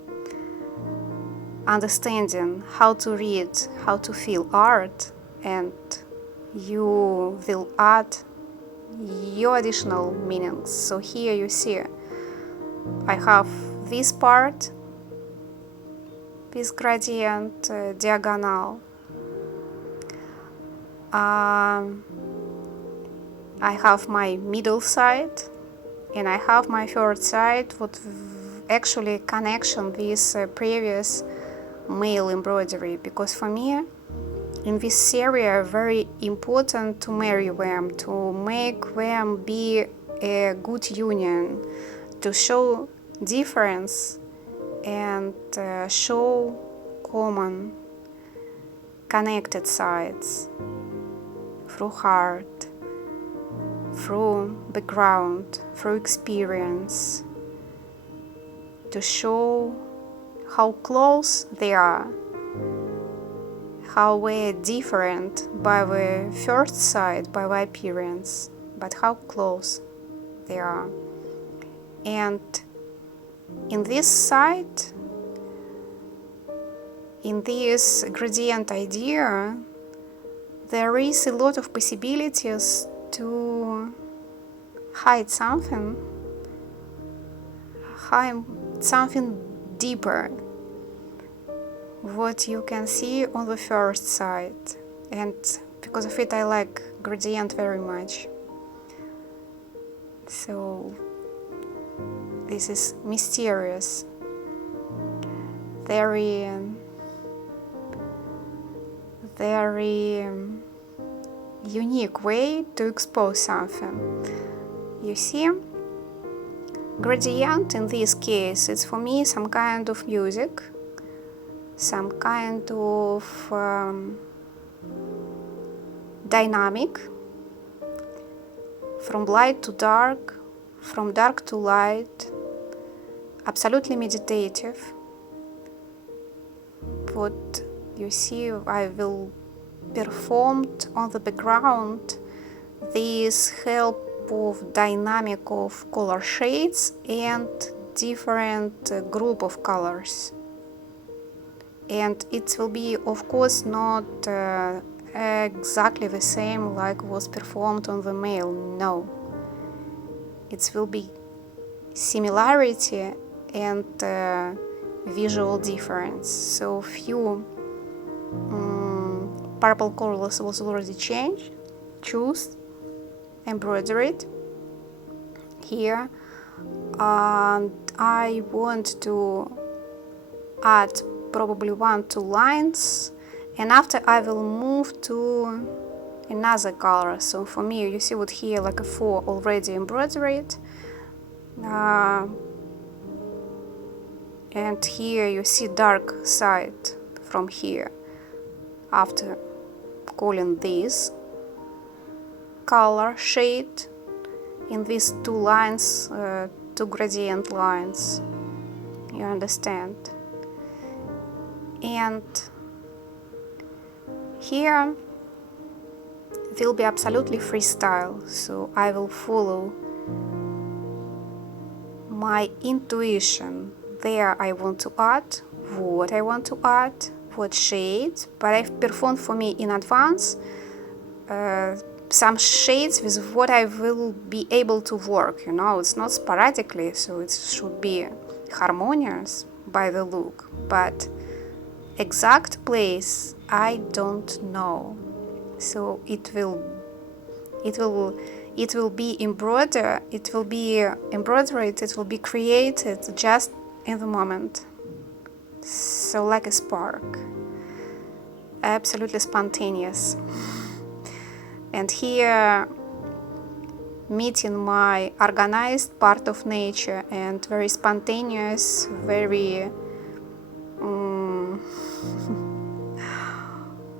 understanding how to read, how to feel art, and you will add your additional meanings. So here you see I have this part, this gradient, diagonal. I have my middle side, and I have my third side, what actually connection with previous male embroidery, because for me in this area very important to marry them, to make them be a good union, to show difference and show common connected sides through heart, through background, through experience, to show how close they are, how we're different by the first sight, by the appearance, but how close they are. And in this side, in this gradient idea, there is a lot of possibilities to hide something deeper, what you can see on the first side. And because of it I like gradient very much. So this is mysterious, very unique way to expose something. You see, gradient in this case, it's for me some kind of music, some kind of dynamic, from light to dark, from dark to light, absolutely meditative. What you see, I will performed on the background this help of dynamic of color shades and different group of colors. And it will be, of course, not exactly the same like was performed on the male. No, it will be similarity and visual difference. So few purple colors was already changed. Choose embroidered here, and I want to add probably 1-2 lines, and after I will move to another color. So for me, you see what here, like a 4 already embroidered, and here you see dark side from here. After calling this color shade in these 2 lines, 2 gradient lines, you understand. And here will be absolutely freestyle, so I will follow my intuition. There I want to add what I want to add, what shades, but I've performed for me in advance some shades with what I will be able to work, you know, it's not sporadically, so it should be harmonious by the look, but exact place I don't know. So it will be embroidered, it will be created just in the moment. So like a spark, absolutely spontaneous. And here meeting my organized part of nature and very spontaneous, very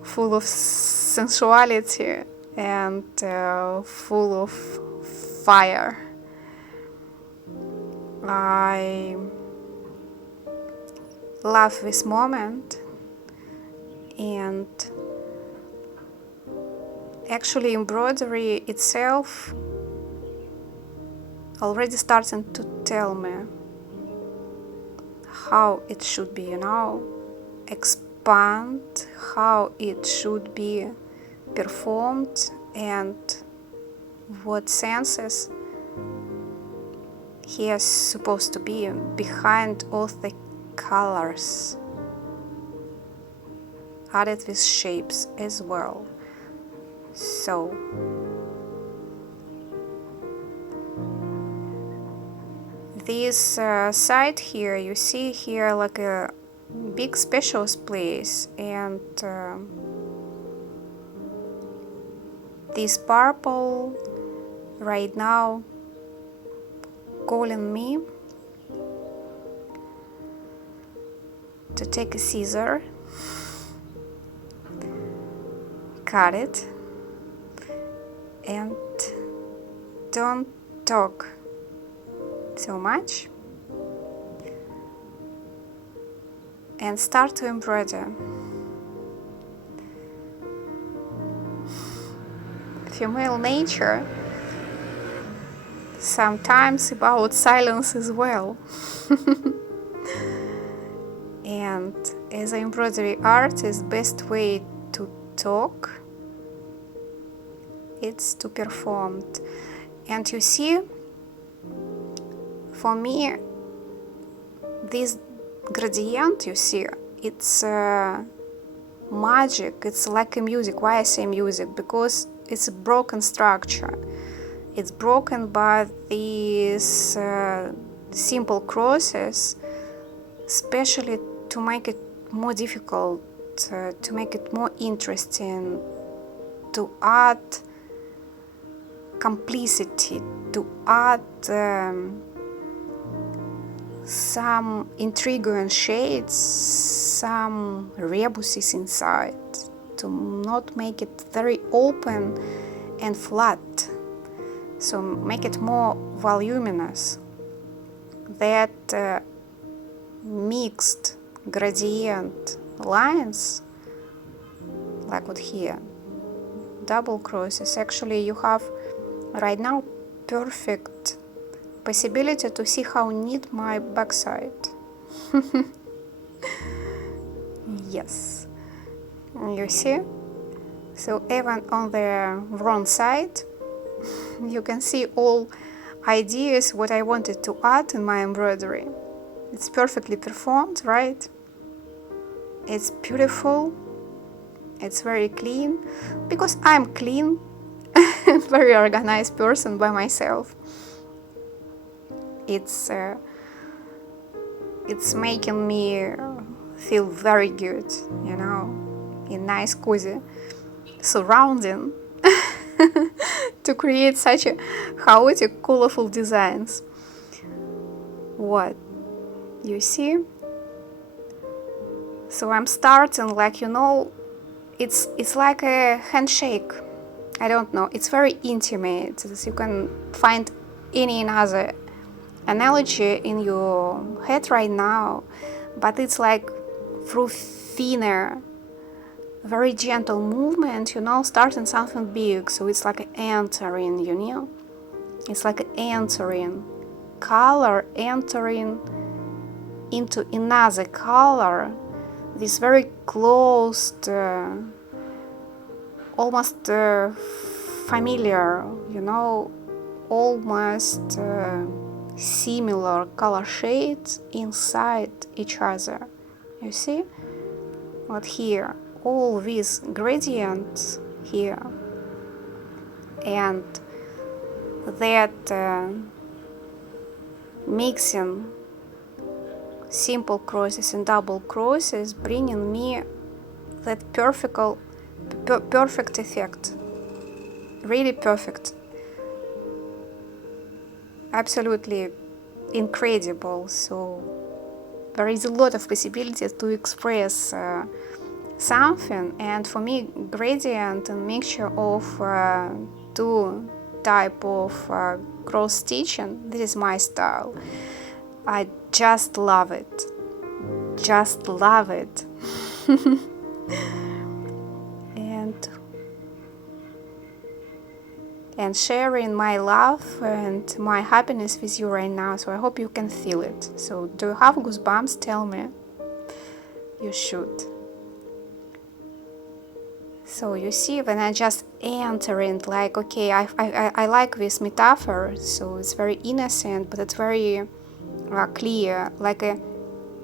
full of sensuality and full of fire. I love this moment, and actually embroidery itself already starting to tell me how it should be, you know, expand, how it should be performed, and what senses he is supposed to be behind all the colors added with shapes as well. So this side here, you see here like a big spacious place, and this purple right now calling me to take a scissor, cut it, and don't talk so much, and start to embroider. Female nature sometimes about silence as well. And as an embroidery artist, best way to talk it's to perform. And you see, for me, this gradient, you see, it's magic. It's like a music. Why I say music? Because it's a broken structure. It's broken by these simple crosses, especially to make it more difficult, to make it more interesting, to add complicity, to add some intriguing shades, some rebuses inside, to not make it very open and flat, so make it more voluminous. That mixed gradient lines like what here, double crosses. Actually, you have right now perfect possibility to see how neat my backside. Yes, you see? So even on the wrong side, you can see all ideas what I wanted to add in my embroidery. It's perfectly performed, right? It's beautiful. It's very clean, because I'm clean, very organized person by myself. It's making me feel very good, you know, in nice cozy surrounding to create such a chaotic, colorful designs. What you see? So I'm starting, like, you know, it's like a handshake. I don't know. It's very intimate. You can find any another analogy in your head right now, but it's like through thinner, very gentle movement, you know, starting something big. So it's like entering, you know, it's like entering color, entering into another color. This very closed, almost familiar, you know, almost similar color shades inside each other. You see? But here, all these gradients here, and that mixing simple crosses and double crosses bringing me that perfect effect. Really perfect. Absolutely incredible. So there is a lot of possibilities to express something, and for me, gradient and mixture of two type of cross stitching, this is my style. I just love it. Just love it. and sharing my love and my happiness with you right now. So I hope you can feel it. So do you have goosebumps? Tell me. You should. So you see, when I just enter in, like, okay, I like this metaphor. So it's very innocent, but it's very clear, like a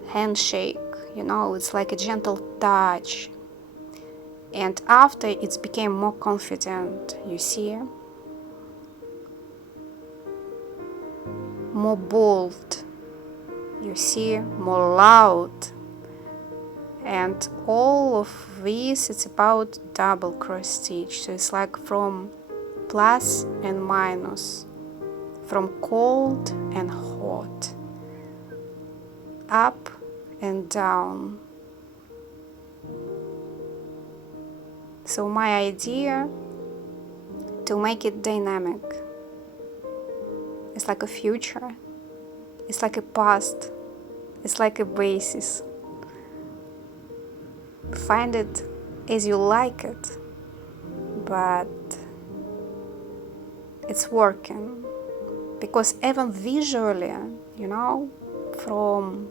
handshake, you know, it's like a gentle touch. And after it became more confident, you see, more bold, you see, more loud. And all of this, it's about double cross stitch. So it's like from plus and minus, from cold and hot, up and down. So my idea to make it dynamic, it's like a future, it's like a past, it's like a basis. Find it as you like it, but it's working, because even visually, you know, from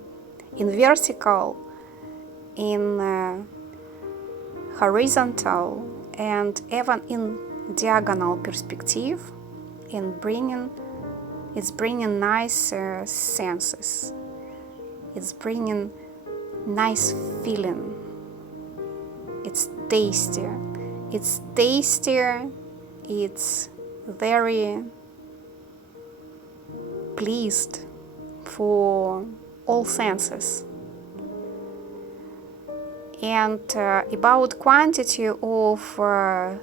in vertical, in horizontal, and even in diagonal perspective, it's bringing nice senses, it's bringing nice feeling. It's tastier, it's very pleased for all senses. And about quantity of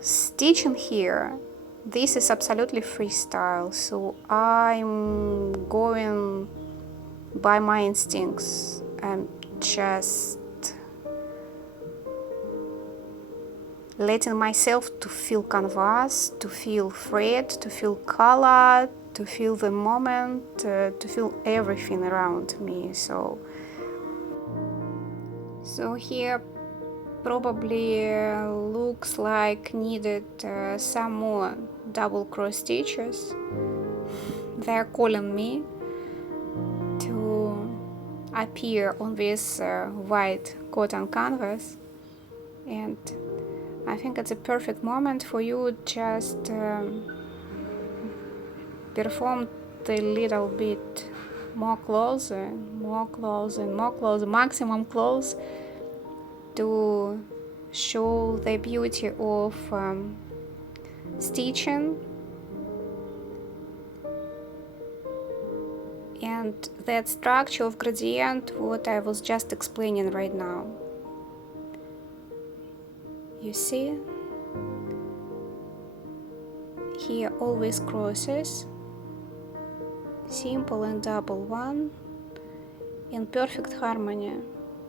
stitching here, this is absolutely freestyle, so I'm going by my instincts. I'm just letting myself to feel canvas, to feel thread, to feel color, to feel the moment, to feel everything around me. So here probably looks like needed some more double cross stitches. They're calling me to appear on this white cotton canvas, and I think it's a perfect moment for you just perform a little bit more closer, more closer, more closer, maximum close, to show the beauty of stitching and that structure of gradient what I was just explaining right now. You see, here always crosses, simple and double one, in perfect harmony.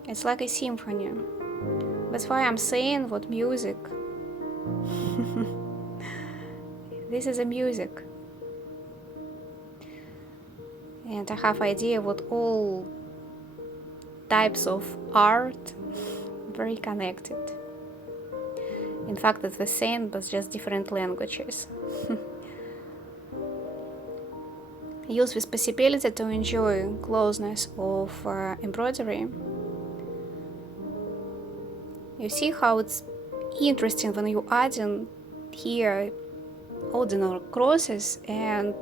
It's like a symphony. That's why I'm saying what music. This is a music. And I have idea what all types of art very connected. In fact, it's the same, but just different languages. Use this possibility to enjoy closeness of embroidery. You see how it's interesting when you add in here ordinary crosses, and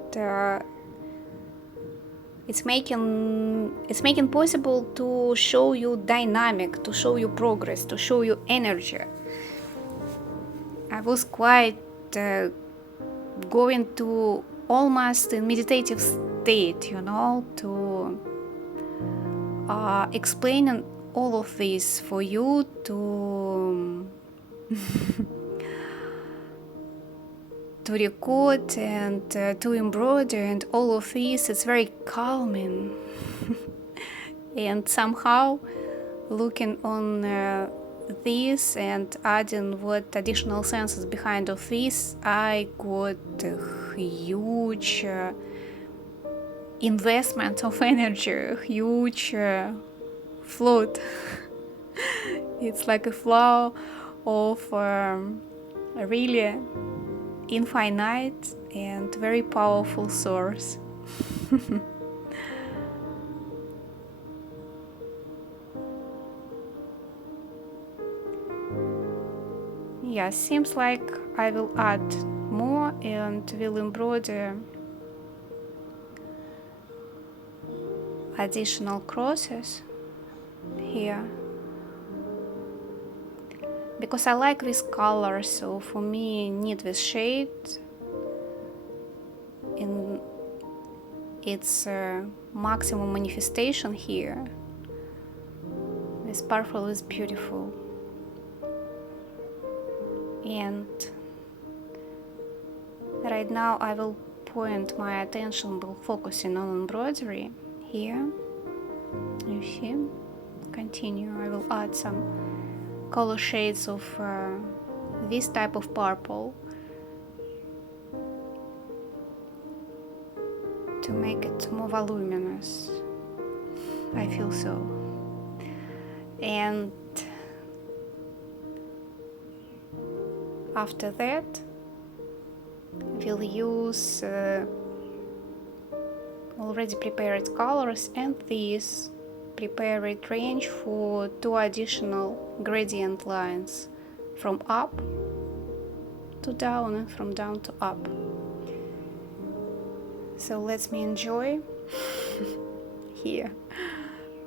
it's making possible to show you dynamic, to show you progress, to show you energy. I was quite going to almost in meditative state, you know, to explaining all of this for you, to to record and to embroider and all of this. It's very calming. And somehow looking on this and adding what additional senses behind of this, I got a huge investment of energy, huge float. It's like a flow of a really infinite and very powerful source. Yeah, seems like I will add more and will embroider additional crosses here, because I like this color, so for me need this shade in its maximum manifestation here. This purple is beautiful, and right now I will point my attention by focusing on embroidery here. You see, continue. I will add some color shades of this type of purple to make it more voluminous. I feel so. And after that, we'll use already prepared colors and this prepared range for 2 additional gradient lines, from up to down and from down to up. So let me enjoy here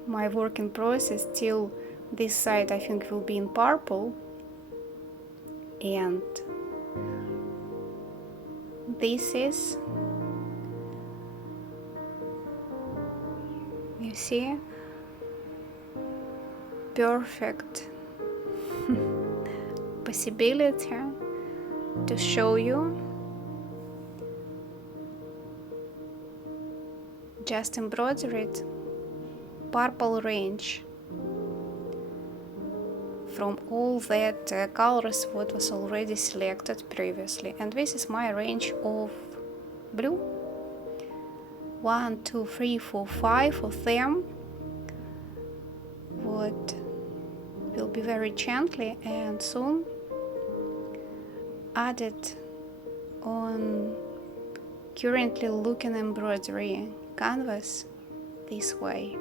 my working process till this side I think will be in purple, and this is, you see, perfect possibility to show you just embroidered purple range from all that colors what was already selected previously. And this is my range of blue. 1, 2, 3, 4, 5 of them what will be very gently and soon added on currently looking embroidery canvas this way.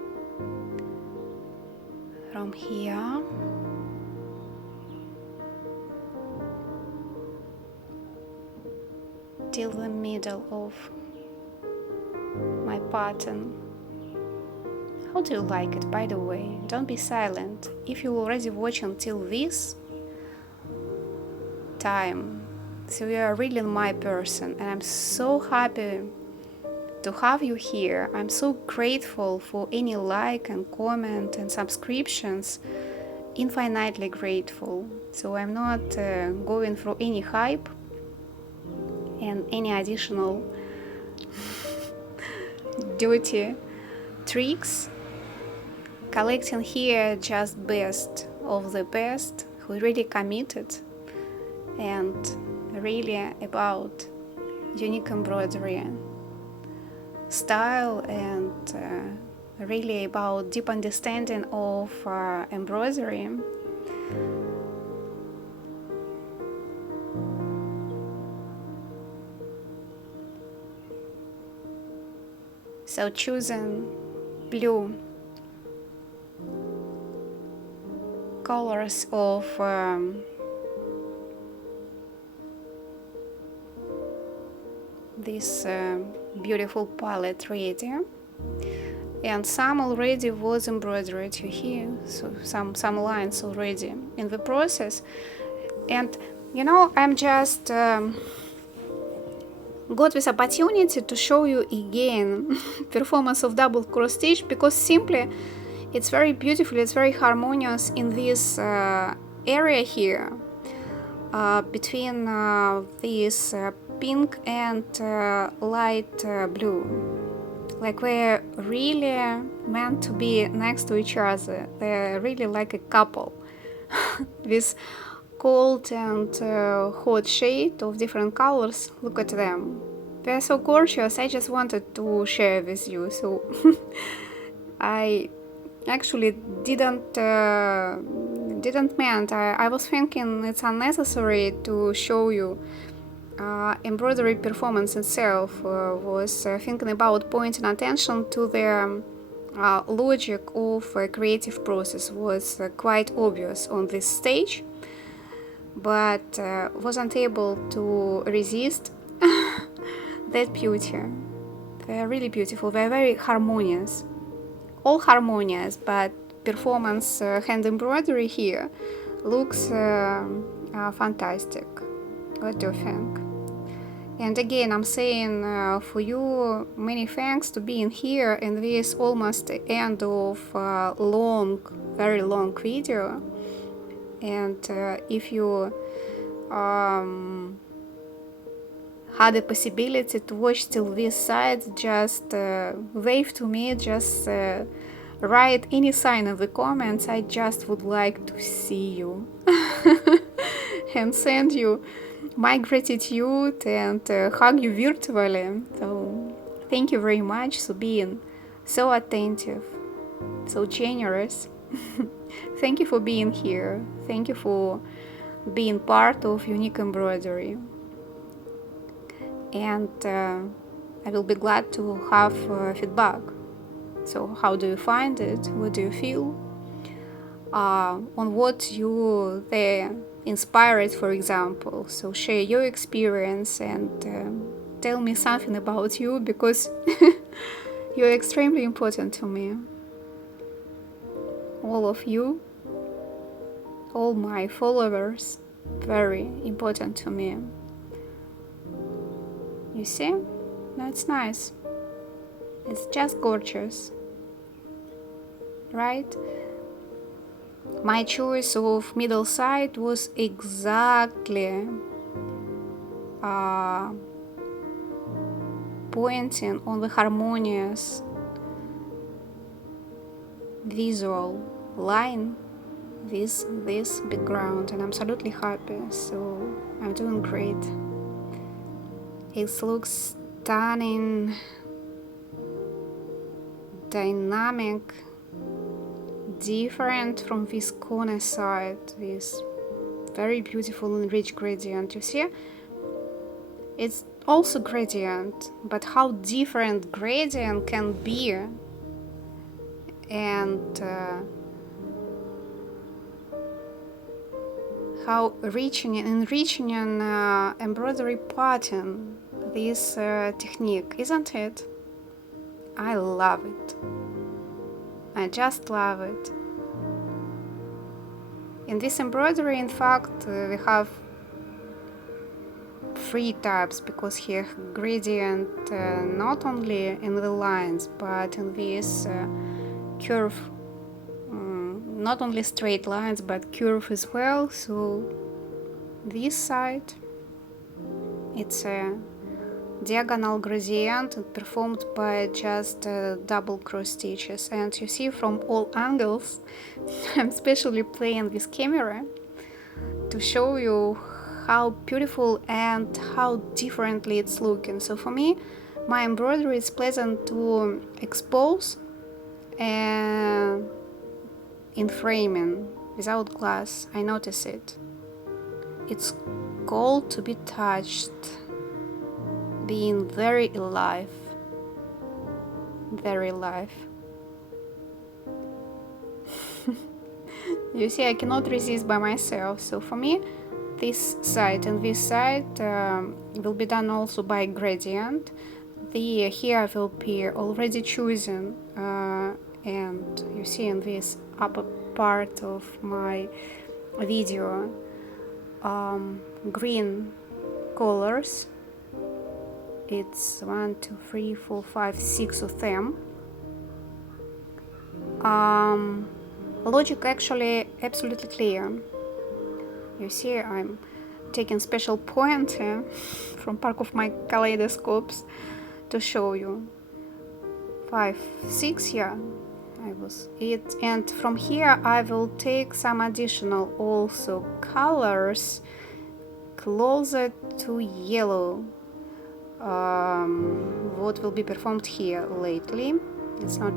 From here till the middle of my pattern. How do you like it, by the way? Don't be silent. If you already watch until this time, so you are really my person, and I'm so happy to have you here. I'm so grateful for any like and comment and subscriptions, infinitely grateful. So I'm not going through any hype and any additional dirty tricks. Collecting here just best of the best who really committed and really about unique embroidery style and really about deep understanding of embroidery. So choosing blue colors of this beautiful palette ready, and some already was embroidered here, so some lines already in the process. And you know, I'm just got this opportunity to show you again performance of double cross stitch, because simply it's very beautiful, it's very harmonious in this area here between this pink and light blue. Like we're really meant to be next to each other. They're really like a couple. This cold and hot shade of different colors. Look at them. They're so gorgeous. I just wanted to share with you. So I actually didn't meant. I was thinking it's unnecessary to show you embroidery performance itself. Was thinking about pointing attention to the logic of a creative process was quite obvious on this stage, but wasn't able to resist that beauty. They're really beautiful. They're very harmonious. All harmonious, but performance hand embroidery here looks fantastic. What do you think? And again, I'm saying for you, many thanks to being here in this almost end of long, very long video. And if you had the possibility to watch till this side, just wave to me, just write any sign in the comments. I just would like to see you and send you my gratitude and hug you virtually. So thank you very much for being so attentive, so generous. Thank you for being here. Thank you for being part of Unique Embroidery. And I will be glad to have feedback. So how do you find it? What do you feel? On what you there inspired, for example. So share your experience and tell me something about you, because you're extremely important to me. All of you, all my followers, very important to me. You see? That's nice. It's just gorgeous. Right? My choice of middle side was exactly pointing on the harmonious visual line with this background, and I'm absolutely happy, so I'm doing great. It looks stunning, dynamic, different from this corner side, this very beautiful and rich gradient. You see, it's also gradient, but how different gradient can be, and how enriching an embroidery pattern this technique, isn't it? I love it. I just love it. In this embroidery, in fact, we have 3 types, because here gradient not only in the lines but in this curve, not only straight lines but curve as well. So this side, it's a diagonal gradient performed by just double cross stitches, and you see from all angles. I'm especially playing with camera to show you how beautiful and how differently it's looking. So for me, my embroidery is pleasant to expose and in framing without glass. I notice it. It's cold to be touched, being very alive, very alive. You see, I cannot resist by myself. So for me, this side and this side will be done also by gradient. The here will be already chosen, and you see in this upper part of my video green colors. It's 1, 2, 3, 4, 5, 6 of them. Logic actually absolutely clear. You see, I'm taking special point from part of my kaleidoscopes to show you. 5, 6, yeah, I was it. And from here I will take some additional also colors closer to yellow. What will be performed here lately. It's not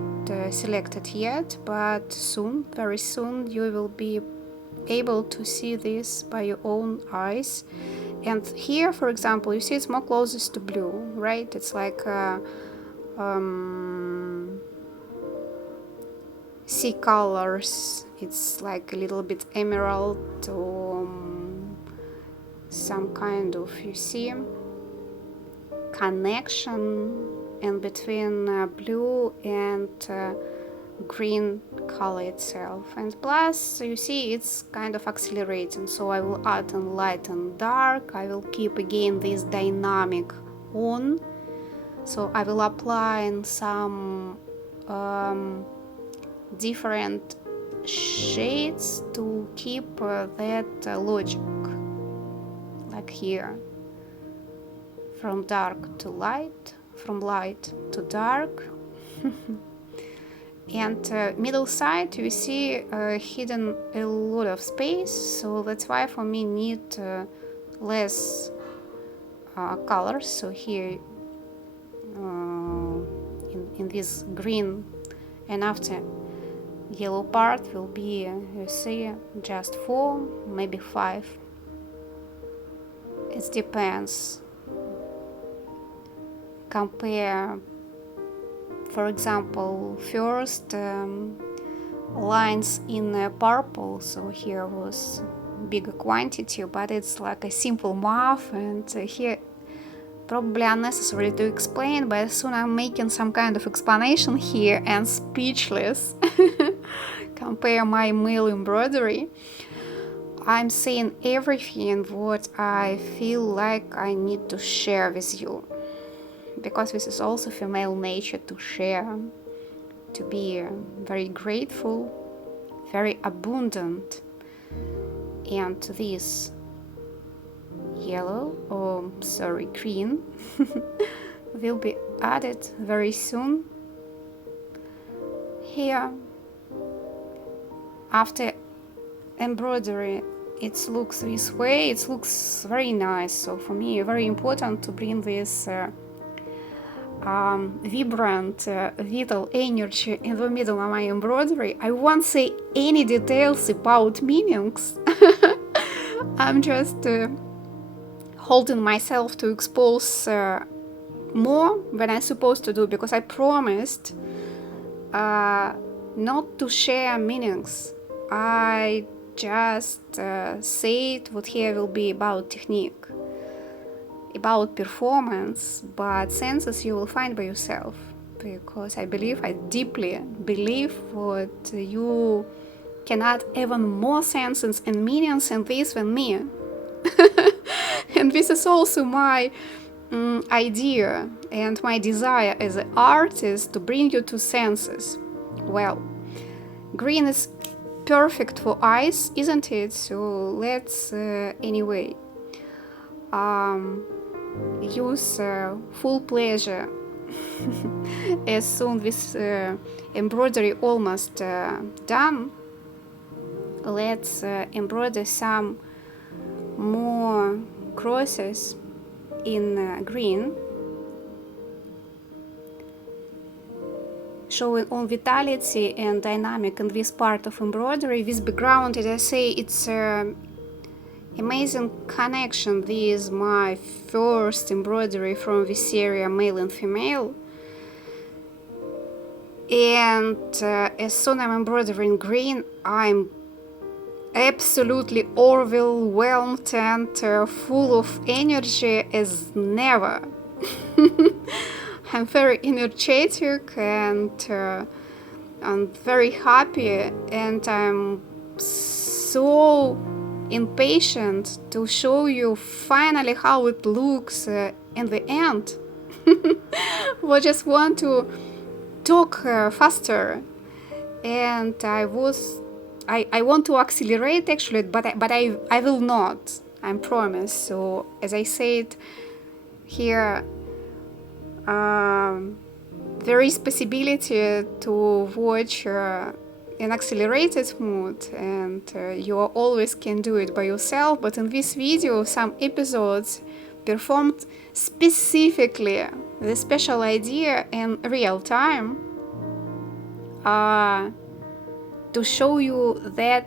selected yet, but soon, very soon, you will be able to see this by your own eyes. And here, for example, you see it's more closest to blue, right? It's like sea colors. It's like a little bit emerald or some kind of, you see, connection in between blue and green color itself. And plus, you see, it's kind of accelerating. So I will add in light and dark. I will keep again this dynamic on. So I will apply in some different shades to keep that logic, like here, from dark to light, from light to dark. And middle side, you see hidden a lot of space, so that's why for me need less colors. So here in this green, and after yellow part will be, you see, just 4, maybe 5. It depends. Compare, for example, first lines in purple. So here was bigger quantity, but it's like a simple math, and here probably unnecessary to explain, but soon I'm making some kind of explanation here and speechless. Compare my mail embroidery. I'm saying everything what I feel like I need to share with you, because this is also female nature, to share, to be very grateful, very abundant. And this yellow, or sorry, green will be added very soon here. After embroidery, it looks this way, it looks very nice. So for me, very important to bring this vibrant, vital energy in the middle of my embroidery. I won't say any details about meanings. I'm just holding myself to expose more than I'm supposed to do, because I promised not to share meanings. I just said what here will be about technique, about performance, but senses you will find by yourself, because I deeply believe that you can add even more senses and meanings in this than me. And this is also my idea and my desire as an artist, to bring you to senses. Well, green is perfect for eyes, isn't it? So let's anyway use full pleasure. As soon this embroidery almost done, let's embroider some more crosses in green, showing all vitality and dynamic in this part of embroidery. This background, as I say, it's amazing connection with my first embroidery from this area, male and female. And as soon as I'm embroidering green, I'm absolutely overwhelmed and full of energy as never. I'm very energetic and very happy, and I'm so impatient to show you finally how it looks in the end. We just want to talk faster, and I want to accelerate actually, but I will not, I promise. So as I said here, there is possibility to watch in accelerated mode, and you always can do it by yourself. But in this video, some episodes performed specifically the special idea in real time, to show you that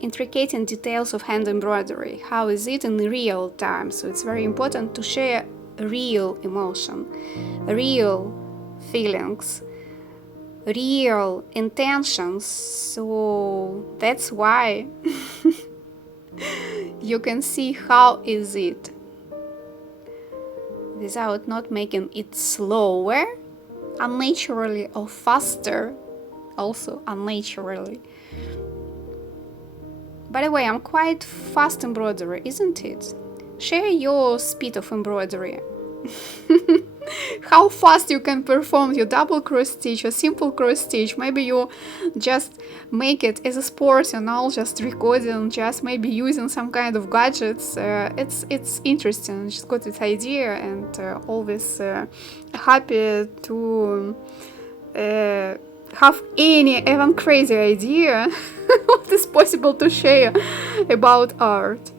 intricate details of hand embroidery. How is it in real time? So it's very important to share real emotion, real feelings, real intentions. So that's why you can see how is it without not making it slower, unnaturally, or faster, also unnaturally. By the way, I'm quite fast embroiderer, isn't it? Share your speed of embroidery. How fast you can perform your double cross stitch or simple cross stitch. Maybe you just make it as a sport, and all just recording, just maybe using some kind of gadgets. It's interesting. Just got this idea, and always happy to have any even crazy idea what is possible to share about art.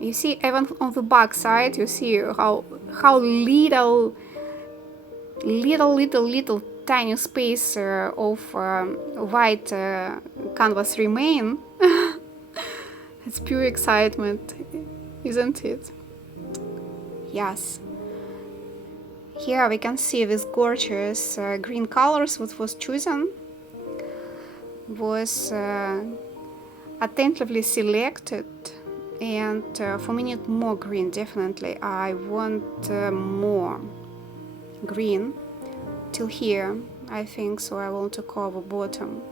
You see, even on the back side, you see how little tiny space of white canvas remain. It's pure excitement, isn't it? Yes. Here we can see this gorgeous green colors. What was chosen was attentively selected. And for me, need more green, definitely. I want more green till here, I think. So I want to cover bottom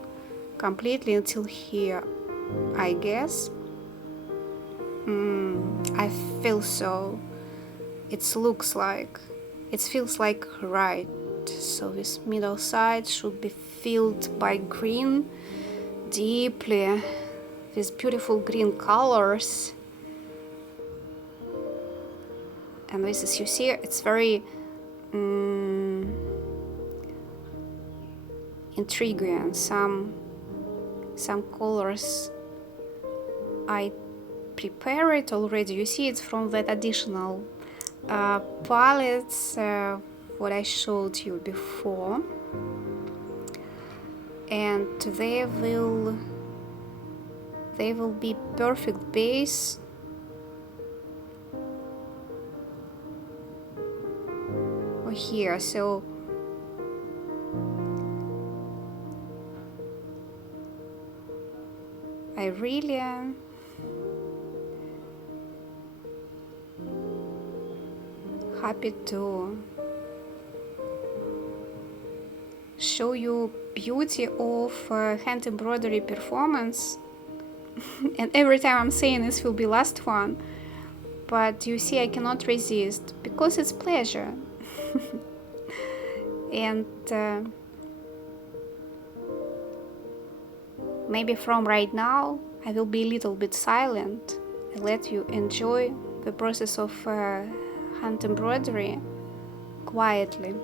completely until here, I guess. I feel so. It looks like, it feels like right. So this middle side should be filled by green deeply. These beautiful green colors. And this is, you see, it's very intriguing. Some colors I prepare it already. You see it's from that additional palettes what I showed you before, and they will be perfect base for here. So I really happy to show you beauty of hand embroidery performance. And every time I'm saying this will be last one, but you see I cannot resist because it's pleasure. And maybe from right now I will be a little bit silent and let you enjoy the process of hand embroidery quietly.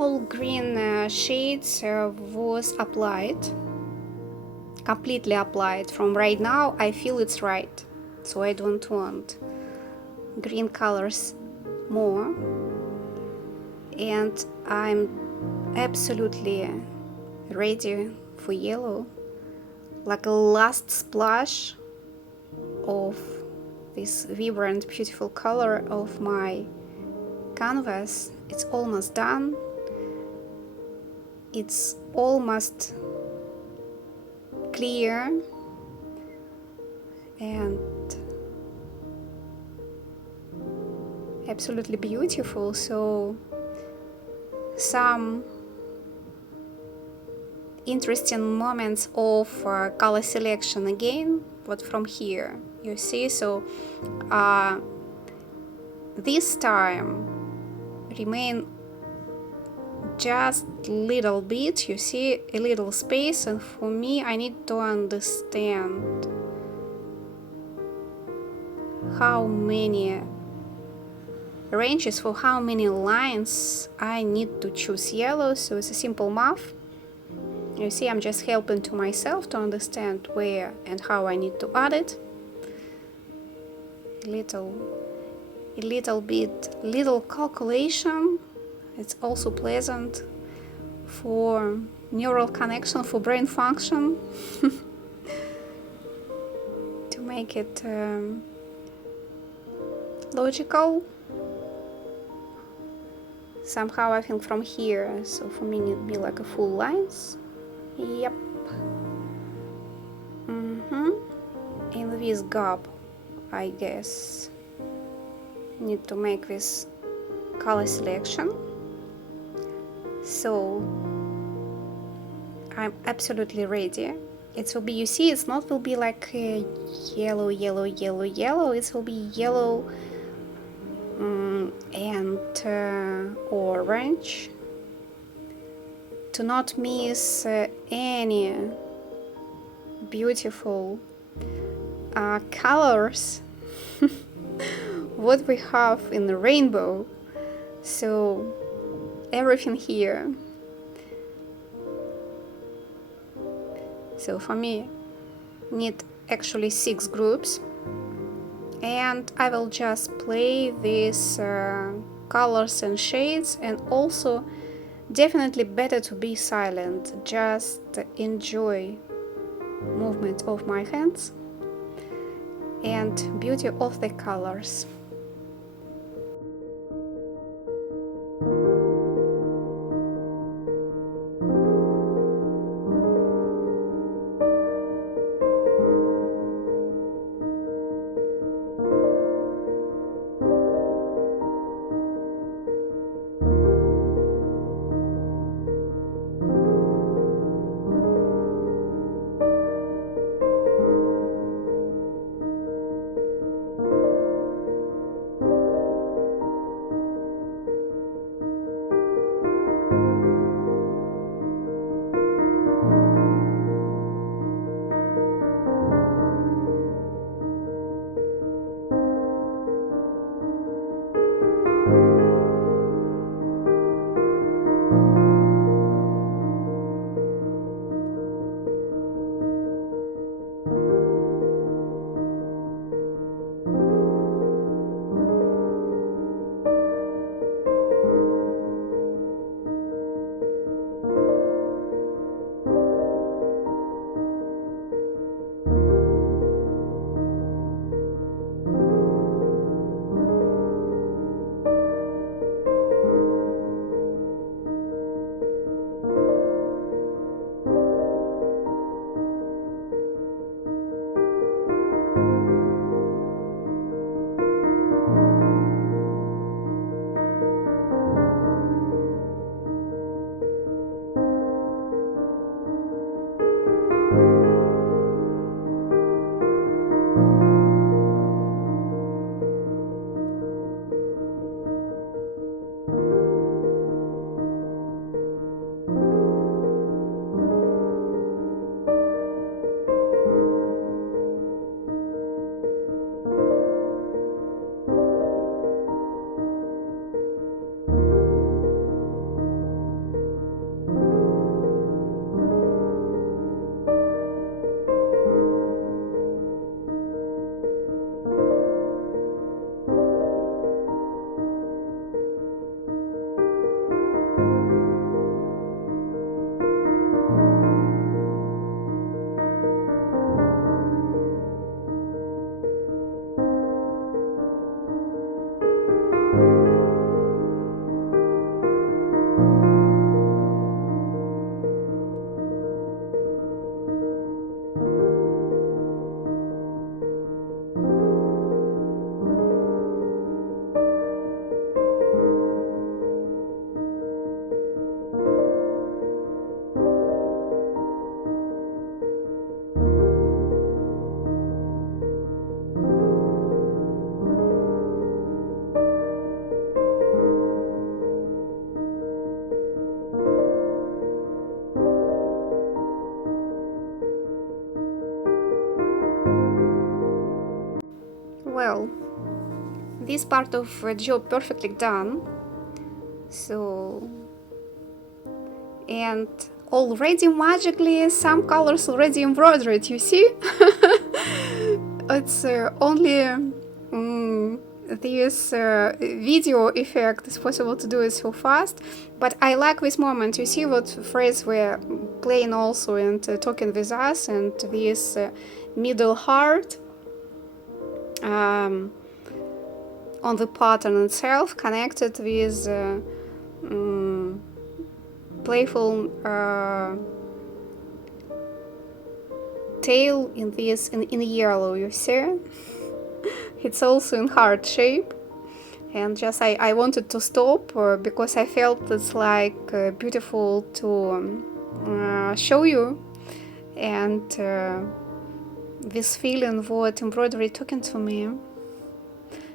all green shades was applied, completely applied. From right now I feel it's right, so I don't want green colors more, and I'm absolutely ready for yellow, like a last splash of this vibrant, beautiful color of my canvas. It's almost done. It's almost clear and absolutely beautiful. So some interesting moments of color selection again, but from here you see. So this time remain just little bit, you see, a little space, and for me I need to understand how many ranges, for how many lines I need to choose yellow. So it's a simple math. You see, I'm just helping to myself to understand where and how I need to add it. A little calculation. It's also pleasant for neural connection, for brain function, to make it logical. Somehow I think from here, so for me it need be like a full lines. Yep. In this gap, I guess, need to make this color selection. So I'm absolutely ready. It will be, you see, it's not will be like yellow, yellow, yellow, yellow. It will be yellow and orange, to not miss any beautiful colors what we have in the rainbow. So everything here. So for me need actually 6 groups, and I will just play these colors and shades, and also definitely better to be silent, just enjoy movement of my hands and beauty of the colors. this part of the job perfectly done. So, and already magically some colors already embroidered, you see? It's only this video effect is possible to do it so fast, but I like this moment. You see what phrase we're playing also and talking with us, and this middle heart on the pattern itself connected with playful tail in this in yellow, you see? It's also in heart shape, and just I wanted to stop because I felt it's like beautiful to show you, and this feeling what embroidery talking to me.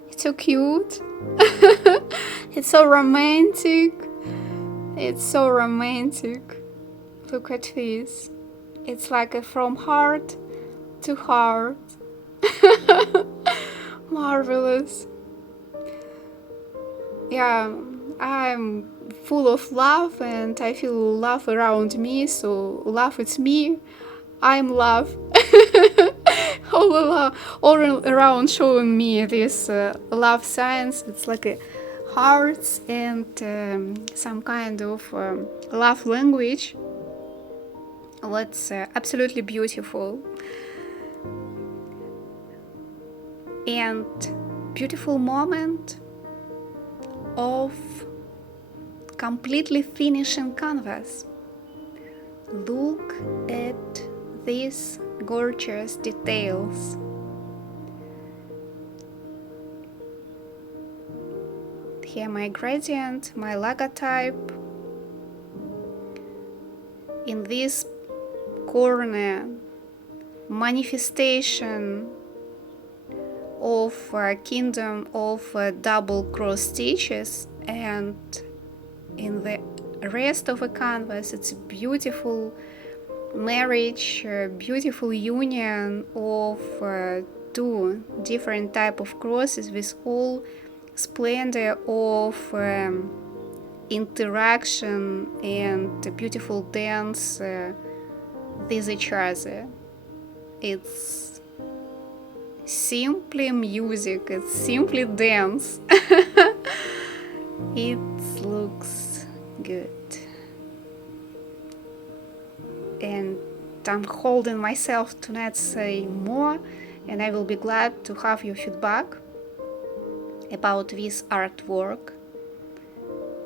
It's so cute. It's so romantic. It's so romantic. Look at this. It's like a from heart to heart. Marvelous. Yeah, I'm full of love and I feel love around me, so love it's me. I'm love. all around showing me this love signs. It's like a hearts and some kind of love language. That's absolutely beautiful. And beautiful moment of completely finishing canvas. Look at these gorgeous details. Here my gradient, my logotype. In this corner, manifestation of kingdom of double cross stitches, and in the rest of the canvas it's a beautiful marriage, beautiful union of two different type of crosses with all splendor of interaction and beautiful dance with each other. It's simply music, it's simply dance. It looks good. And I'm holding myself to not say more, and I will be glad to have your feedback about this artwork.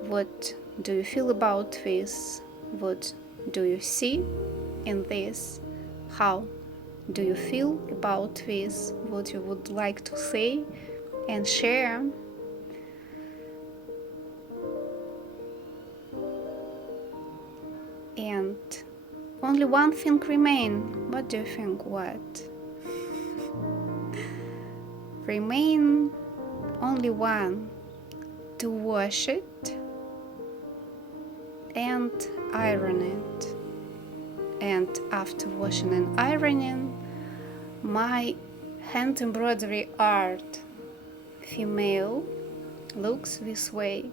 What do you feel about this? What do you see in this? How do you feel about this? What you would like to say and share? And only one thing remains. What do you think? What? Remain only one: to wash it and iron it. And after washing and ironing, my hand embroidery art female looks this way.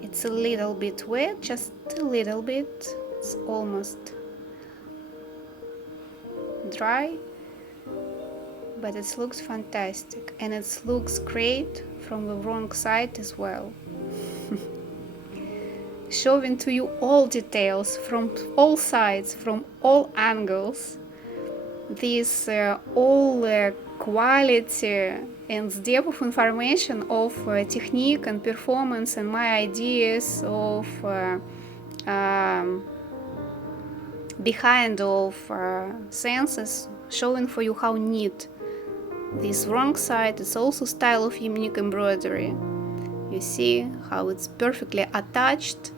It's a little bit wet, just a little bit. It's almost dry, but it looks fantastic, and it looks great from the wrong side as well. Showing to you all details from all sides, from all angles. This all quality and depth of information of technique and performance and my ideas of behind of senses, showing for you how neat. This wrong side is also style of unique embroidery. You see how it's perfectly attached.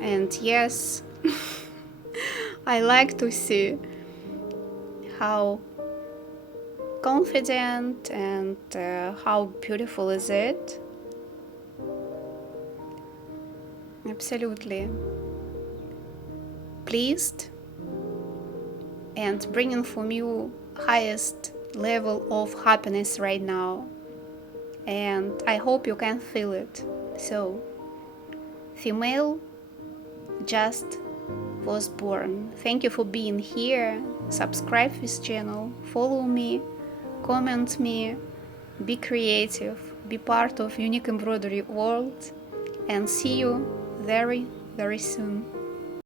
And yes, I like to see how confident and how beautiful is it. Absolutely pleased and bringing from you highest level of happiness right now, and I hope you can feel it. So, female just was born. Thank you for being here. Subscribe this channel, follow me, comment me, be creative, be part of Unique Embroidery world, and see you very, very soon.